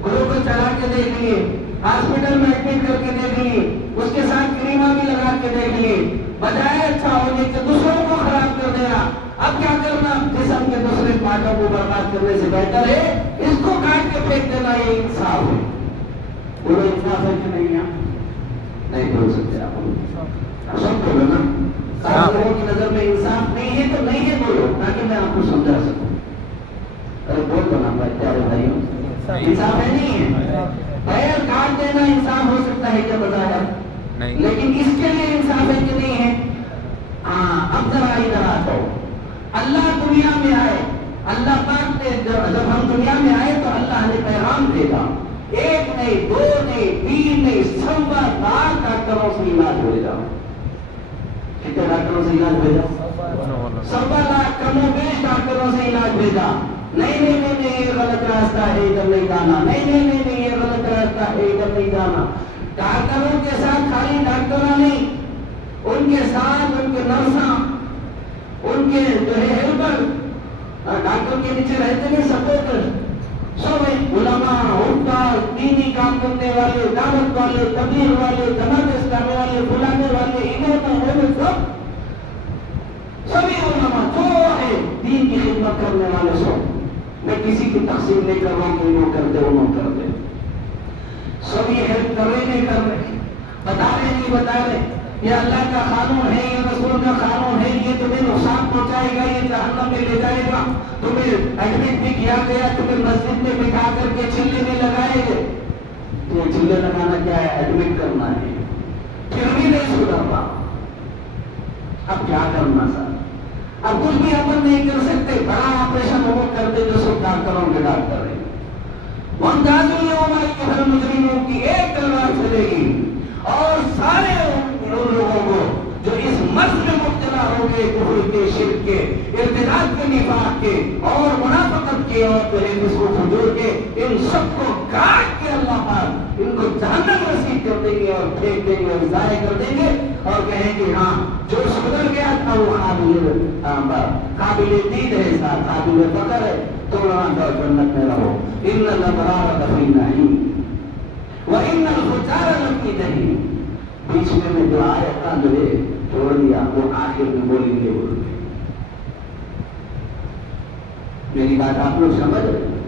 گلوکوز چلا کے دیکھ لیے، ہاسپٹل میں ایڈمٹ کر کے دیکھ لیے، اس کے ساتھ کریما بھی لگا کے دیکھ لیے، بجائے اچھا ہونے کے دوسروں کو خراب کر دیا. اب کیا کرنا؟ جسم کے دوسرے پارٹوں کو برباد کرنے سے بہتر ہے اس کو کاٹ کے پھینک دینا. یہ انصاف ہے. بولو انصاف ہے کہ نہیں؟ نہیں بول سکتے آپ، سب بولو نا. آپ لوگوں کی نظر میں انصاف نہیں ہے تو نہیں ہے، بولو تاکہ میں آپ کو سمجھا سکوں. ارے بول دو نا بھائی، پیارے بھائیوں، انصاف ہے نہیں ہے؟ پیر کاٹ دینا انصاف ہو سکتا ہے کیا بظاہر؟ نہیں. لیکن اس کے لیے انصاف ہے کہ نہیں ہے؟ ہاں. اب ذرا ادھر آتا ہوں. اللہ دنیا میں آئے، اللہ پاک نے جب ہم دنیا میں آئے تو اللہ نے پیغام بھیجا. ایک نہیں، دو نہیں، 3 نہیں، 100 لاکھ ڈاکٹروں سے علاج بھیجا. کتنے ڈاکٹروں سے علاج بھیجا؟ 100 لاکھ، کم و بیش ڈاکٹروں سے علاج بھیجا. نہیں یہ غلط راستہ ہے، ادھر نہیں جانا. نہیں یہ غلط راستہ ہے، ادھر نہیں جانا. ڈاکٹروں کے ساتھ خالی ڈاکٹر نہیں، ان کے ساتھ ان کے نرساں، ان کے جو ہے ہیلپر، ڈاکٹر کے نیچے رہتے ہیں سپورٹر، سب علماء، حفاظ، دینی کام کرنے والے، دعوت والے، تبلیغ والے، جماعت اسلامی والے، بلانے والے، سبھی علماء جو ہے دین کی خدمت کرنے والے سب. میں کسی کی تقسیم نہیں کر رہا ہوں کہ انہوں کرتے انہوں کرتے، سبھی ہیلپ کر رہے نہیں کر رہے، بتا رہے نہیں بتا رہے. یہ اللہ کا قانون ہے، یہ رسول کا قانون ہے، یہ تمہیں نقصان پہنچائے گا، یہ جہنم میں لے جائے گا. تمہیں ایڈمٹ بھی کیا گیا، تمہیں مسجد میں بٹھا کر کے چلے میں لگائے گئے. تو چلے لگانا کیا ہے؟ ایڈمٹ کرنا ہے. پھر بھی نہیں سدھرنا. اب کیا کرنا سر؟ اب کچھ بھی عمل نہیں کر سکتے. بڑا آپریشن وہ کرتے جو سب ڈاکٹروں کے ڈاکٹر ہیں. مجرموں کی ایک تلوار چلے گی اور سارے ان لوگوں کو جو اس مرض میں مبتلا ہو گئے، کفر کے، شرک کے، ارتداد کے، نفاق کے اور منافقت کے اور فجور کے، ان سب کو کاٹ کے اللہ پاک ان کو جہنم رسید کر دیں گے اور پھینک دیں گے اور ضائع کر دیں گے اور کہیں گے ہاں جو سدھر گیا تھا وہ قابل دید ہے، قابل فخر ہے، تو جنت میں رہو. ان الابرار لفی نعیم وان الفجار لفی جحیم. بیچ میں جو آیت جو ہے چھوڑ دیا، وہ آخر میں بولیں گے بول گے۔ میری بات آپ لوگ سمجھ رہے ہیں؟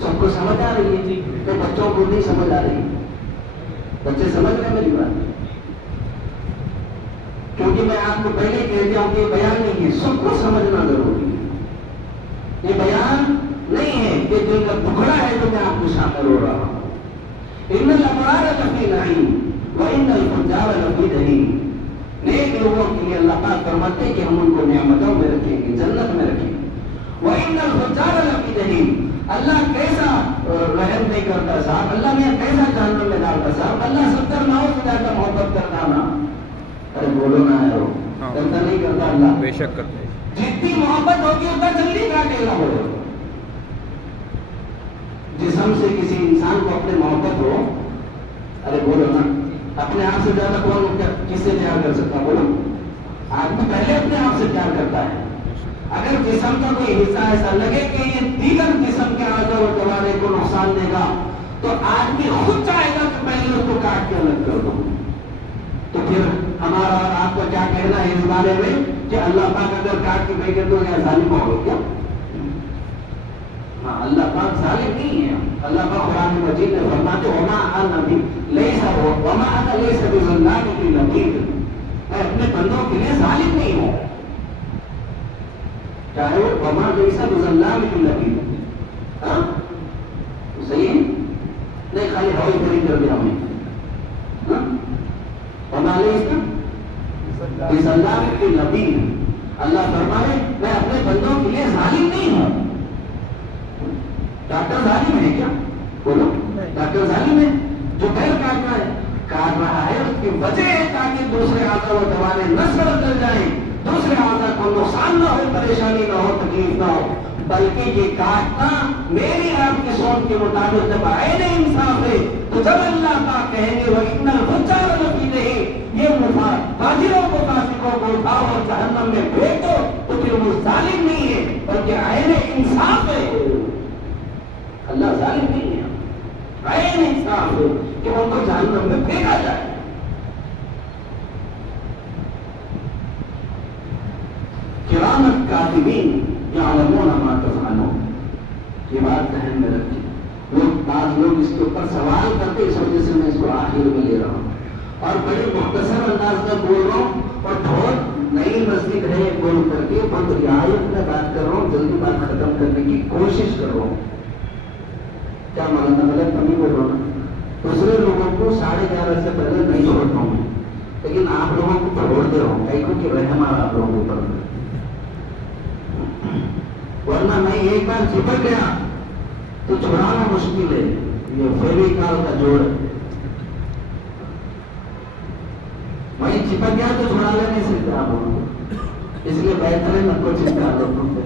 سب کو سمجھ آ رہی ہے؟ تو بچوں کو نہیں سمجھ آ رہی؟ بچے سمجھ رہے ہیں میری بات؟ کیونکہ میں آپ کو پہلے ہی کہہ دیا ہوں کہ یہ بیان نہیں ہے، سب کو سمجھنا ضروری ہے۔ یہ بیان نہیں ہے کہ دل کا ٹکڑا ہے تو میں آپ کو شامل ہو رہا ہوں۔ ان الابرار لفی نعیم وان الفجار لفی جحیم۔ نیک لوگوں کے لیے اللہ پاک فرماتے ہیں کہ ہم ان کو نعمتوں میں رکھیں گے، جنت میں رکھیں گے۔ وان الفجار لفی جحیم۔ اللہ کیسا رحم نہیں کرتا صاحب، اللہ نے کیسا جہنم میں ڈالتا صاحب، اللہ 70 ناؤں سے زیادہ محبت کرتا نا۔ ارے بولو نا یار، کرتا نہیں کرتا اللہ؟ بے شک کرتے ہیں۔ جتنی محبت ہوگی اتنا جلدی کاٹے گا وہ۔ جسم سے کسی انسان کو اپنے محبت ہو، ارے بولو نا، اپنے آپ سے زیادہ کون کس سے پیار کر سکتا؟ بولو، آدمی پہلے اپنے آپ سے پیار کرتا ہے۔ اگر جسم کا کوئی حصہ ایسا لگے کہ یہ دیگر جسم کے اعضاء و جوارے کو نقصان دے گا تو آدمی خود چاہے گا کہ پہلے اس کو کاٹ کے الگ کر دو۔ تو پھر ہمارا اور آپ کا کیا کہنا ہے اس بارے میں کہ اللہ پاک اگر کاٹ کے پھینکے تو یہ ظالم ہوگا کیا؟ ہاں، اللہ پاک ظالم نہیں ہے۔ اللہ پاک قرآن مجید میں فرماتے وما انا لیس بظلام للعبید، میں اپنے بندوں کے لیے ظالم نہیں ہوں، چاہے وہ وما لیس بظلام للعبید۔ ہاں صحیح ہے؟ نہیں خالی ہوئی بھری کر دیا ہمیں۔ وما لیس بظلام للعبید، اللہ فرمائے میں اپنے بندوں کے لیے ظالم نہیں ہوں۔ ڈاکٹر ظالم ہے کیا؟ بولو، ڈاکٹر ظالم ہے؟ جو پیر کاٹ رہا ہے اس کی وجہ ہے تاکہ دوسرے اعضاء و جوارے نسل کر جائیں، دوسرے اعضاء کو نقصان نہ ہو، پریشانی نہ ہو، تکلیف نہ ہو، بلکہ یہ کاٹنا میری آپ کی سوچ کے مطابق جب عین انصاف ہے تو جب اللہ پاک کہیں گے وَإِنَّ الْفُجَّارَ لَفِي جَحِيمٍ، یہ فاجروں کو فاسقوں کو اٹھاؤ اور جہنم میں پھینک دو، تو پھر وہ ظالم نہیں ہے بلکہ عین انصاف ہے۔ اللہ ظالم نہیں ہے، عین انصاف ہے کہ ان کو جہنم میں پھینکا جائے۔ کرامۃ کاتبین یعلمون ما تفعلون، یہ بات ذہن میں رکھیں۔ بعض لوگ اس کے اوپر سوال کرتے، اس وجہ سے میں اس کو آخر میں لے رہا ہوں اور بڑے مختصر انداز میں بول رہا ہوں، اور بہت نئی مسجد ہے بول کر کے بہت رعایت میں بات کر رہا ہوں، جلدی بات ختم کرنے کی کوشش کر رہا ہوں۔ کیا مولانا غلط تو نہیں بول رہا ہوں؟ دوسرے لوگوں کو 11:30 سے پہلے نہیں چھوڑتا ہوں، لیکن آپ لوگوں کو چھوڑ دے رہا ہوں، کہ رحم آپ لوگوں کے اوپر، ورنہ میں ایک بار چپک گیا تو چھڑانا مشکل ہے، یہ فیویکال کا جوڑ ہے، میں چپک گیا تو چھڑا لے نہیں سکتے آپ لوگوں کو، اس لیے بہتر ہے مت کو چپکا دو تم سے۔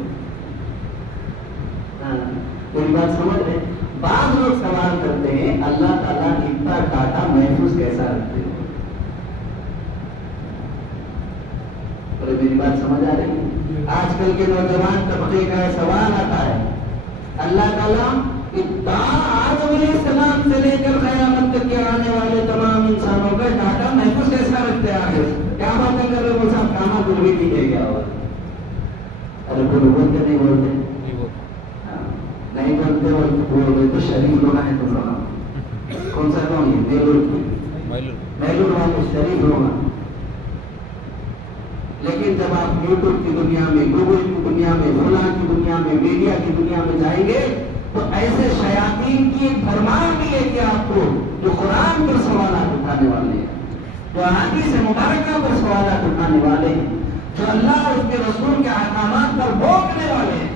کوئی بات سمجھ رہے؟ بعض لوگ سوال کرتے ہیں اللہ تعالیٰ اتنا ڈاٹا محفوظ کیسا رکھتے ہو؟ اور میری بات سمجھ آ رہی ہے؟ آج کل کے نوجوان طبقے کا سوال آتا ہے اللہ تعالیٰ آدم علیہ السلام سے لے کر قیامت تک کے آنے والے تمام انسانوں کا ڈاٹا محفوظ کیسا رکھتے ہیں؟ کیا باتیں کر رہے ہو صاحب؟ کہاں کچھ بھی نہیں گیا ہوا؟ ارے بولتے نہیں بولتے نہیں بولتے بولتے تو شریف لوگ ہیں تم لوگ، کون سا قوم ہے؟ میلور والے شریف لوگ ہیں۔ لیکن جب آپ یوٹیوب کی دنیا میں، گوگل کی دنیا میں، فلاں کی دنیا میں، میڈیا کی دنیا میں جائیں گے تو ایسے شیاطین کی ایک بھرمار ملے گی آپ کو جو قرآن پر سوالات اٹھانے والے ہیں، جو احادیث مبارکہ پر سوالات اٹھانے والے ہیں، جو اللہ اور اس کے رسول کے احکامات پر بھونکنے والے ہیں۔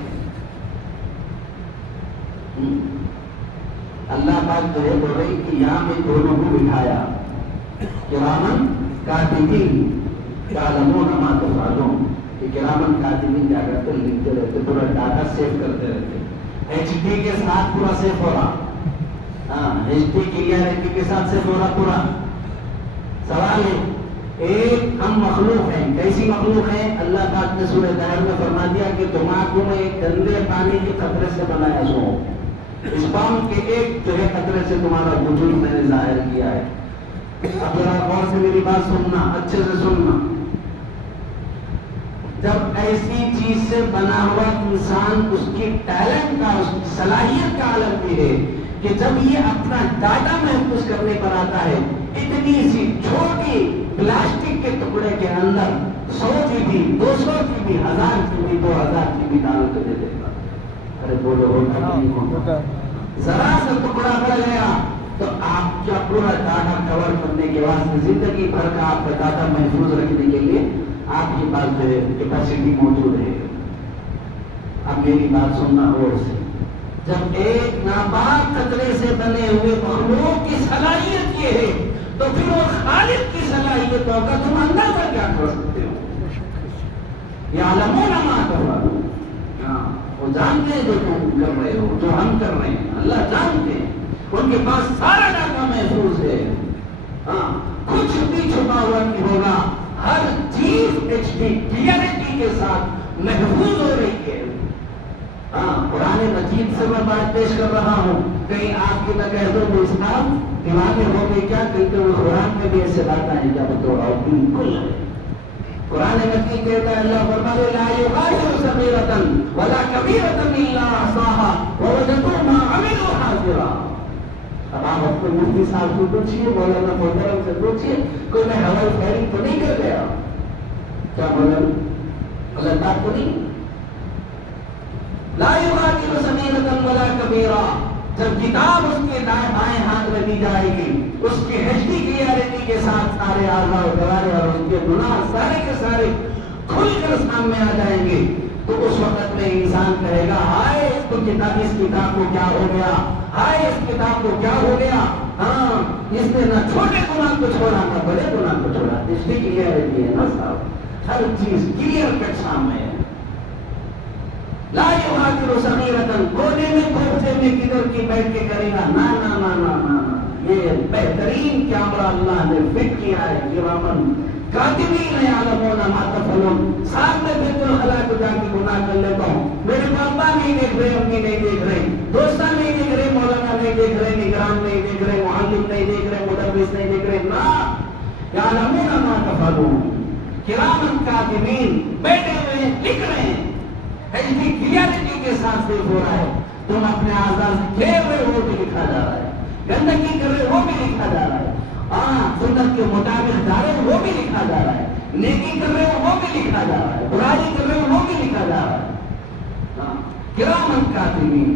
اللہ پاک جو ہے بول رہی کہ یہاں میں دونوں کو بٹھایا، کرامن کاتبین یعلمون ما تفعلون، کہ کرامن کاتبین کیا کرتے ہیں؟ لکھتے رہتے، پورا ڈاٹا سیو کرتے رہتے، ایچ ڈی کے ساتھ پورا سیو ہو رہا، ہاں ایچ ڈی کلیئرٹی کے ساتھ سیو ہو رہا پورا۔ سوال ہے ایک ہم مخلوق ہیں، کیسی مخلوق ہیں؟ اللہ پاک نے سورہ دہر میں فرما دیا کہ تمہارے میں ایک گندے پانی کے قطرے سے بنایا سو، اسپام کے ایک جو ہے قطرے سے تمہارا وجود میں نے ظاہر کیا ہے۔ اب ذرا غور سے میری بات سننا، اچھے سے سننا. جب ایسی چیز سے بنا ہوا انسان اس کی ٹیلنٹ کا، اس کی صلاحیت کا عالم بھی ہے کہ جب یہ اپنا ڈاٹا محفوظ کرنے پر آتا ہے، اتنی سی چھوٹی پلاسٹک کے ٹکڑے کے اندر 100 GB 200 GB 1000 GB 2000 GB ڈال کے دے دے گا. ارے بولو ہوتا نہیں ہوتا. ذرا سا ٹکڑا پڑ گیا تو آپ کا پورا ڈاٹا کور کرنے کے بعد زندگی بھر کا آپ کا ڈاٹا محفوظ رکھنے کے لیے آپ کے پاس جو ہے کیپیسٹی موجود ہے. اب میری بات سننا اور سے. جب ایک ناپاک قطرے سے بنے ہوئے مخلوق کی صلاحیت یہ ہے تو پھر وہ خالق کی صلاحیتوں کا تم اندازہ کیا کر سکتے ہو؟ یعلمون ما تفعلون. وہ جانتے ہیں جو تم کر رہے ہو، جو ہم کر رہے ہیں. اللہ جانتے ہیں، ان کے پاس سارا ڈاٹا محفوظ ہے. ہاں، کچھ بھی چھپا ہوا نہیں ہوگا. ہر چیز HD کلیئرٹی کے ساتھ محفوظ ہو رہی ہے. ہاں، قرآن مجید سے میں بات پیش کر رہا ہوں. کہیں آپ کی نہ کہہ دو وہ صاحب دیوانے ہو گئے کیا، کہتے ہوئے قرآن میں بھی ایسے بات ہیں کیا بتاؤ؟ بالکل قرآن مجید کہتا ہے، اللہ فرماتا ہے لا یغادر صغیرۃ ولا کبیرۃ الا احصاها ووجدوا ما عملوا حاضرا. اب آپ اپنے مفتی صاحب کو پوچھیے، مولانا محترم سے پوچھیے، کوئی میں ہوائی فائرنگ تو نہیں کر گیا؟ کیا مولانا اللہ تعالیٰ کو نہیں؟ لا یغادر صغیرۃ ولا کبیرہ. جب کتاب اس کے دائیں ہاتھ میں دی جائے گی، اس کی HD کلیئرٹی کے ساتھ سارے اعضاء و جوارح اور اس کے گناہ سارے کے سارے کھل کر سامنے آ جائیں گے، تو اس وقت میں انسان کہے گا ہائے اس کتاب کو کیا ہو گیا، ہائے اس کتاب کو کیا ہو گیا. ہاں، اس نے نہ چھوٹے گناہ کو چھوڑا نہ بڑے گناہ کو چھوڑا. HD کلیئرٹی ہے نا صاحب، ہر چیز کلیئر کٹ سامنے ہے. لا یغادر صغیرۃ، کونے میں کوفتے میں کدھر کی بیٹھ کے کرے گا؟ نا نا نا نا نا. یہ بہترین کیمرہ اللہ نے فٹ کیا ہے. کرامن کاتبین یعلمون ما تفعلون. ساتھ میں بیت الخلاء کو جا کے گناہ کر لیتا ہوں، میرے پاپا نہیں دیکھ رہے، امی نہیں دیکھ رہے، دوستہ نہیں دیکھ رہے، مولانا نہیں دیکھ رہے، نگران نہیں دیکھ رہے، معلم نہیں دیکھ رہے، مدرس نہیں دیکھ رہے. نا یعلمون ما تفعلون. کرامن کاتبین بیٹھے ہوئے لکھ رہے ہیں. ایسی کلیئرٹی کے ساتھ صرف ہو رہا ہے. تم اپنے آزاد سے کھیل رہے ہو بھی لکھا جا رہا ہے، گندگی کر رہے ہو بھی لکھا جا رہا ہے، سنت کے مطابق جا رہے ہو وہ بھی لکھا جا رہا ہے، نیکی کر رہے ہو وہ بھی لکھا جا رہا ہے، برائی کر رہے ہو وہ بھی لکھا جا رہا ہے. کرامن کاتبین،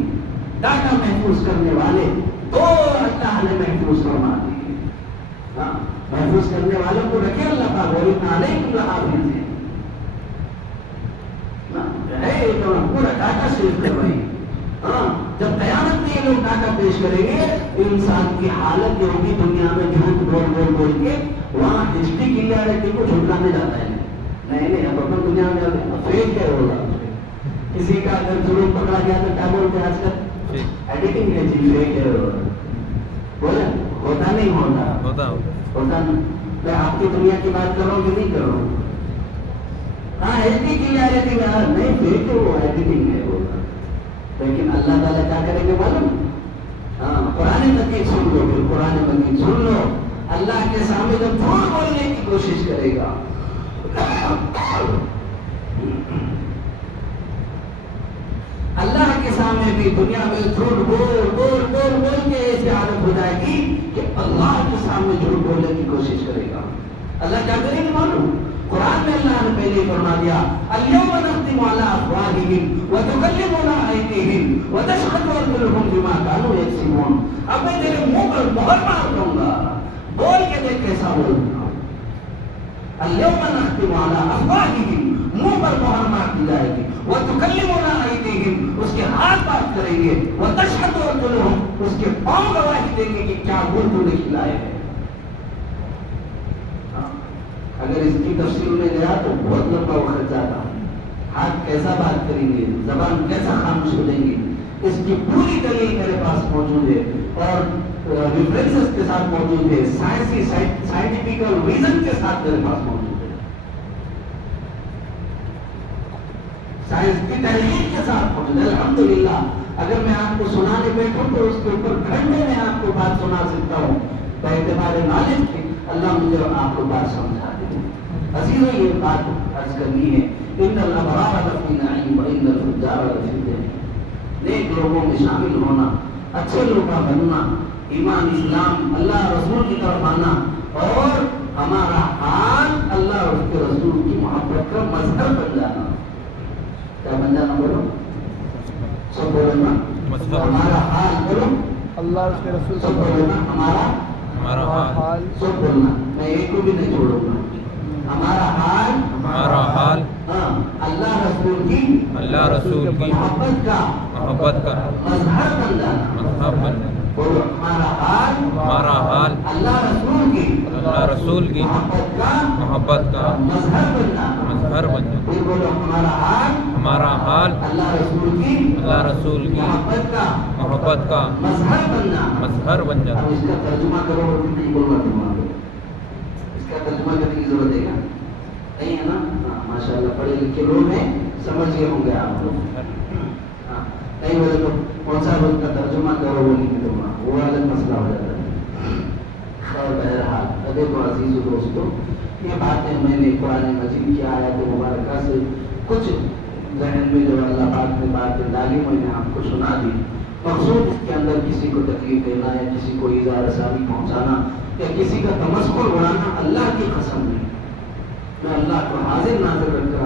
ڈاٹا محفوظ کرنے والے تو اللہ نے محفوظ فرما دیے. محفوظ کرنے والوں کو رکھے اللہ کا وَإِنَّ عَلَيْكُمْ لَحَافِظِينَ. پورا ڈاٹا سیو کر رہے ہیں. جب قیامت میں یہ لوگ ڈاٹا پیش کریں گے، انسان کی حالت یہ ہوگی دنیا میں جھوٹ بول کے وہاں HD کلیئرٹی کو جھٹلانے جاتا ہے. نہیں اب اپنا دنیا میں جاتے ہیں فیک ہے ہوگا. کسی کا اگر ضرور پکڑا گیا تو کیا بولتے ہیں آج کل؟ ایڈیٹنگ ہے جی، فیک ہے بولے ہوتا نہیں ہوتا میں آپ کی دنیا کی بات کر رہا ہوں کہ نہیں کر رہا ہوں؟ ہاں HD کلیئرٹی میں نہیں فیک ہے، وہ ایڈیٹنگ ہے وہ. لیکن اللہ تعالیٰ کیا کریں گے معلوم؟ قرآن مجید سن لو، پھر قرآن مجید سن لو. اللہ کے سامنے جب جھوٹ بولنے کی کوشش کرے گا، اللہ کے سامنے بھی دنیا میں جھوٹ بول کے ایسی حالت ہو جائے گی کہ اللہ کے سامنے جھوٹ بولنے کی کوشش کرے گا. اللہ کیا کریں گے معلوم؟ قرآن میں اللہ نے پہلے فرما دیا اليوم نختم على افواههم وتكلمنا ايديهم وتشهد ارجلهم بما كانوا يكسبون. اب میں تیرے منہ پر مہر مار دوں گا، بول کے دیکھ کیسا بولتا ہوں. اليوم نختم على افواههم، منہ پر مہر مار دی جائے گی. وتكلمنا ايديهم، اس کے ہاتھ بات کریں گے. وتشهد ارجلهم، اس کے پاؤں گواہی دیں گے کہ کیا گل تو نے کھلائے ہیں. اگر اس کی تفصیل میں گیا تو بہت لمبا وقت جاتا. ہاتھ کیسا بات کریں گے، زبان کیسا خاموش ہو جائیں گے، اس کی پوری دلیل میرے پاس موجود ہے اور ریفرنسز کے ساتھ موجود ہے، سائنٹیفیکل ریزن کے ساتھ میرے پاس موجود ہے، سائنس کی تحقیق کے ساتھ موجود ہے. الحمدللہ اگر میں آپ کو سنانے بیٹھوں تو اس کے اوپر گھنٹے میں آپ کو بات سنا سکتا ہوں. باعتبار نالج کی اللہ مجھے اور آپ کو بات سمجھا دے. عزیزوں یہ بات عرض کرنی ہے. ان الابرار لفی نعیم وان الفجار لفی جحیم. نیک لوگوں میں شامل ہونا، اچھے لوگوں کا بننا، ایمان اسلام اللہ رسول کی طرف آنا، اور ہمارا حال اللہ اور اس کے رسول کی محبت کا مظہر بن جانا. کیا بن جانا بولو؟ سب بولو نا. ہمارا حال بولو. اللہ اور اس کے رسول سب بولو نا. ہمارا حال. سب بولنا. میں ایک کو بھی نہیں چھوڑوں گا. ہمارا حال ہاں اللہ رسول کی محبت کا مظہر بن جانا. بولو ہمارا حال اللہ رسول کی محبت کا مظہر بن جانا. پھر بولو ہمارا حال اللہ رسول کی محبت کا مظہر بن جانا. اب اس کا ترجمہ کرو. نہیں بولنا تمہارا. اس کا ترجمہ کرنے کی ضرورت ہے کیا؟ نہیں ہے نا. ماشاء اللہ پڑھے لکھے لوگ ہیں، سمجھ گئے ہوں گے آپ لوگ. نہیں بولے تو کون سا روز کا ترجمہ کرو وہ نہیں دوں گا، وہ الگ مسئلہ ہو جاتا ہے. خیر بہرحال دیکھو عزیز و دوستو، یہ باتیں میں نے قرآن مجید کی آیات مبارکہ سے کچھ ذہن میں جو اللہ پاک نے باتیں ڈالی میں نے آپ کو سنا دی. مقصود اس کے اندر کسی کو تکلیف دینا یا کسی کو ایذا رسانی پہنچانا یا کسی کا تمسخر اڑانا اللہ کی قسم نہیں. میں اللہ کو حاضر ناظر رکھ کر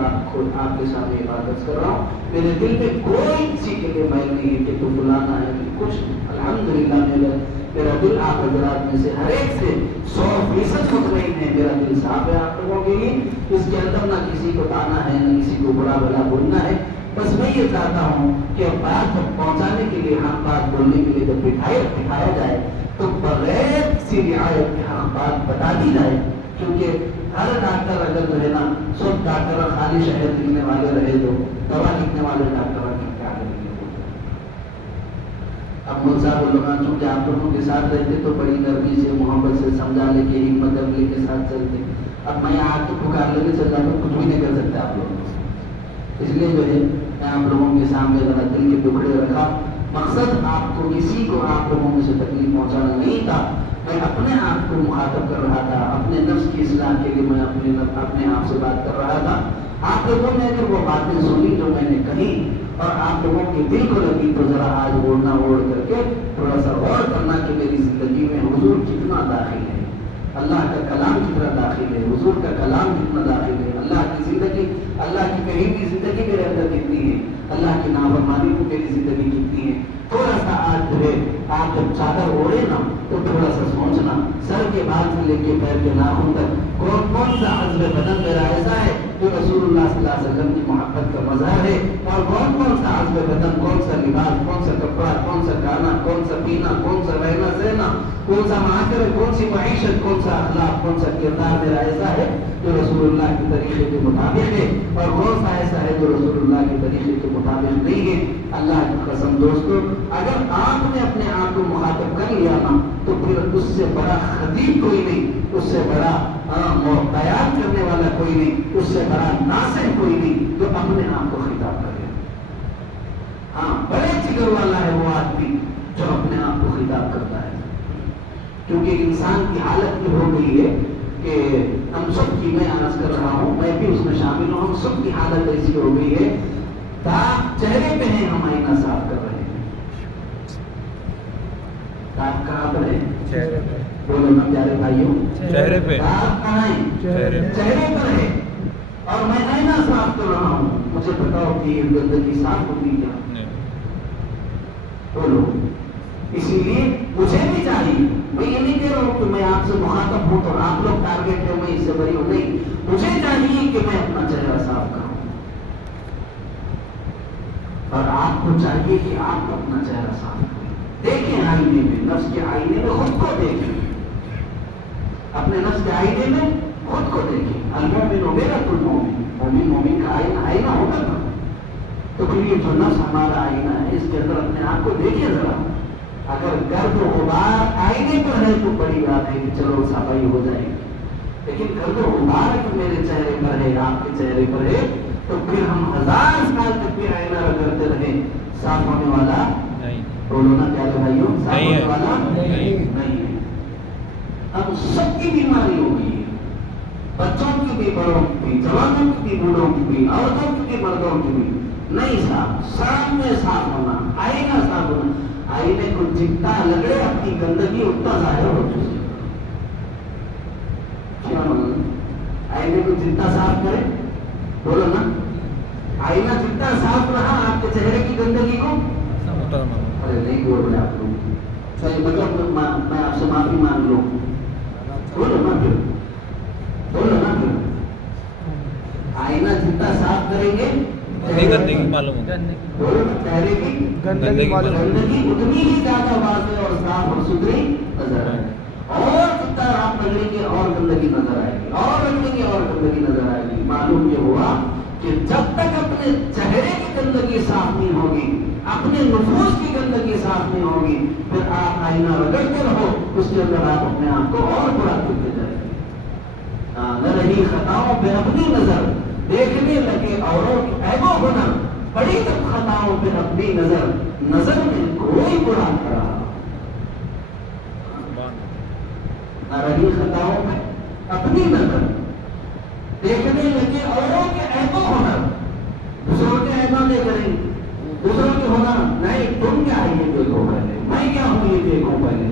آپ کے سامنے عبادت کر رہا ہوں. میرے دل میں کوئی کسی کے لیے میل نہیں ہے کہ تو بلانا ہے کہ کچھ. الحمدللہ میرا دل آپ حضرات میں سے ہر ایک سے 100% مطمئن ہے. میرا دل صاف ہے آپ لوگوں کے لیے. اس کے اندر نہ کسی کو تانا ہے نہ کسی کو برا بھلا بولنا ہے. بس میں یہ چاہتا ہوں کہ بات پہنچانے کے لیے حق بات بولنے کے لیے جب بٹھایا جائے تو بغیر کسی رعایت کے حق بات بتا دی جائے. کیونکہ ہر ڈاکٹر اگر جو ہے نا سب ڈاکٹر خالی شہر لکھنے والے رہے تو دوا لکھنے والے ڈاکٹر کیا کریں گے؟ اب مول صاحب لوگ چونکہ آپ لوگوں کے ساتھ رہتے تو بڑی نرمی سے محبت سے سمجھا لے کے ہمت عملی کے ساتھ چلتے. اب میں آج تو پکار لے کے چل جاتا ہوں، کچھ بھی نہیں کر سکتے آپ لوگ. اس لیے جو ہے میں آپ لوگوں کے سامنے ذرا دل کے ٹکڑے رکھا. مقصد آپ کو کسی کو آپ لوگوں میں سے تکلیف پہنچانا نہیں تھا. میں اپنے آپ کو مخاطب کر رہا تھا. اپنے نفس کی اصلاح کے لیے میں اپنے آپ سے بات کر رہا تھا. آپ لوگوں نے اگر وہ باتیں سنی جو میں نے کہی اور آپ لوگوں کے دل کو لگی تو ذرا آج اوڑھنا اوڑھ کر کے تھوڑا سا غور کرنا کہ میری زندگی میں حضور کتنا داخل ہے، اللہ کا کلام کتنا داخل ہے، حضور کا کلام کتنا داخل ہے، اللہ کی زندگی، اللہ کی کہیں بھی زندگی میرے اندر کتنی ہے، اللہ کی نافرمانی کو میری زندگی کتنی ہے. تھوڑا سا آج جو ہے آپ جب چادر اوڑھے نا تو تھوڑا سا سوچنا سر کے بال سے لے کے پیر کے ناخن تک کون سا عزم بدن میرا ایسا ہے جو رسول اللہ صلی اللہ علیہ وسلم کی محبت کا مظہر ہے، اور کون سا عزم بدن، کون سا لباس، کون سا کپڑا، کون سا کھانا، کون سا پینا، کون سا رہنا سہنا، کون سا معاشرہ، کون سی معیشت، کون سا اخلاق، کون سا کردار میرا ایسا ہے جو رسول اللہ کے طریقے کے مطابق ہے، اور کون سا ایسا ہے جو رسول اللہ کے طریقے کے مطابق نہیں ہے. اللہ کی قسم دوستو، اگر آپ نے اپنے آپ کو مخاطب کر لیا نا تو پھر اس سے بڑا خطیب کوئی نہیں، اس سے بڑا بیان کرنے والا کوئی نہیں، اس سے بڑا ناصح کوئی نہیں جو اپنے آپ کو خطاب کرے. ہاں بڑے جگر والا ہے وہ آدمی جو اپنے آپ کو خطاب کرتا ہے. کیونکہ انسان کی حالت یہ ہو گئی ہے کہ ہم سب کی، میں عرض کر رہا ہوں میں بھی اس میں شامل ہوں، ہم سب کی حالت ایسی ہو گئی ہے داغ چہرے پہ ہیں، ہم آئینہ صاف کر رہے ہیں. داغ کہاں پر ہے؟ چہرے پہ. بولو نا پیارے بھائیوں، چہرے پہ. داغ کہاں ہے؟ چہرے پر ہے. اور میں آئینہ صاف کر رہا ہوں. مجھے بتاؤ کہ یہ گندگی صاف ہوگی کیا؟ بولو. اسی لیے مجھے بھی چاہیے، میں یہ نہیں کہہ رہا ہوں کہ میں آپ سے مخاطب ہوں تو آپ لوگ ٹارگیٹ ہے، میں اس سے بری ہوں نہیں. مجھے چاہیے کہ میں اپنا چہرہ صاف کروں، اور آپ کو چاہیے کہ آپ اپنا چہرہ صاف کریں. دیکھیں آئینے میں، نفس کے آئینے میں خود کو دیکھیں. اپنے نفس کے آئینے میں خود کو دیکھیں. المومن میرۃ المومن، مومن کا آئینہ ہوگا نا. تو پھر یہ جو نفس ہمارا آئینہ ہے اس کے اندر اپنے آپ کو دیکھیں ذرا. اگر گرد و غبار آئینے پر ہے تو بڑی بات ہے کہ چلو صفائی ہو جائے گی. لیکن گرد و غبار اگر میرے چہرے پر ہے، آپ کے چہرے پر ہے، تو پھر ہم 1000 سال تک بھی آئینہ کرتے رہے، صاف ہونے والا نہیں. بولو نا پیارے بھائیوں، صاف نہیں ہے. ہونے والا نہیں. نہیں ہے. اب سب کی بیماری ہو گئی ہے، بچوں کی بھی، بڑوں کی بھی، جوانوں کی بھی، بوڑھوں کی بھی، عورتوں کی بھی، مردوں کی بھی۔ نہیں صاف، سامنے صاف ہونا، آئینہ صاف ہونا۔ آئینے کو جتنا لگے اپنی گندگی اتنا ظاہر ہو چکی ہے۔ کیا مطلب؟ آئینے کو جتنا صاف کرے، بولو نا، آئینہ جتنا صاف رہا آپ کے چہرے کی گندگی کو، ارے نہیں بول رہے آپ لوگ، صحیح مطلب میں آپ سے معافی مانگ لوں، بولو نا پھر، بولو نا پھر، آئینہ جتنا صاف کریں گے گندگی معلوم ہوگا، بولو نا، چہرے کی گندگی معلوم گندگی اتنی ہی زیادہ واضح اور صاف اور ستھری نظر آئے گی، اور جتنا آپ رگڑیں گے اور گندگی نظر آئے گی، اور رگڑیں گے اور گندگی نظر آئے گی۔ معلوم یہ ہوا کہ جب تک اپنے چہرے کی گندگی صاف نہیں ہوگی، اپنے نفوس کی گندگی صاف نہیں ہوگی، پھر آپ آئینہ رگڑتے رہو، اس کے اندر آپ اپنے آپ کو اور برا کرتے جائیں گے۔ نہ رہی خطاؤں پہ اپنی نظر، دیکھنے لگے اوروں کی عیب و ہنر، پڑی جب خطاؤں پہ اپنی نظر، نظر میں کوئی برا کرا۔ نہ رہی خطاؤں پہ اپنی نظر، دیکھنے لگے اوروں کے عیب و ہنر، دوسروں کے عیباں دیکھ رہے ہیں، دوسروں کے ہنر، نہیں تم کیا ہے یہ دیکھو پہلے، میں کیا ہوں یہ دیکھو پہلے۔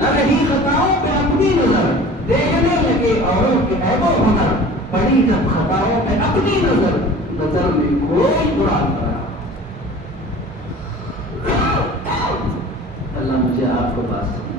نہ رہی خطاؤں پہ اپنی نظر، دیکھنے لگے اوروں کے عیب و ہنر، پڑی جب خطاؤں پہ اپنی نظر، نظر میں کوئی برا کرا۔ اللہ مجھے آپ کو بات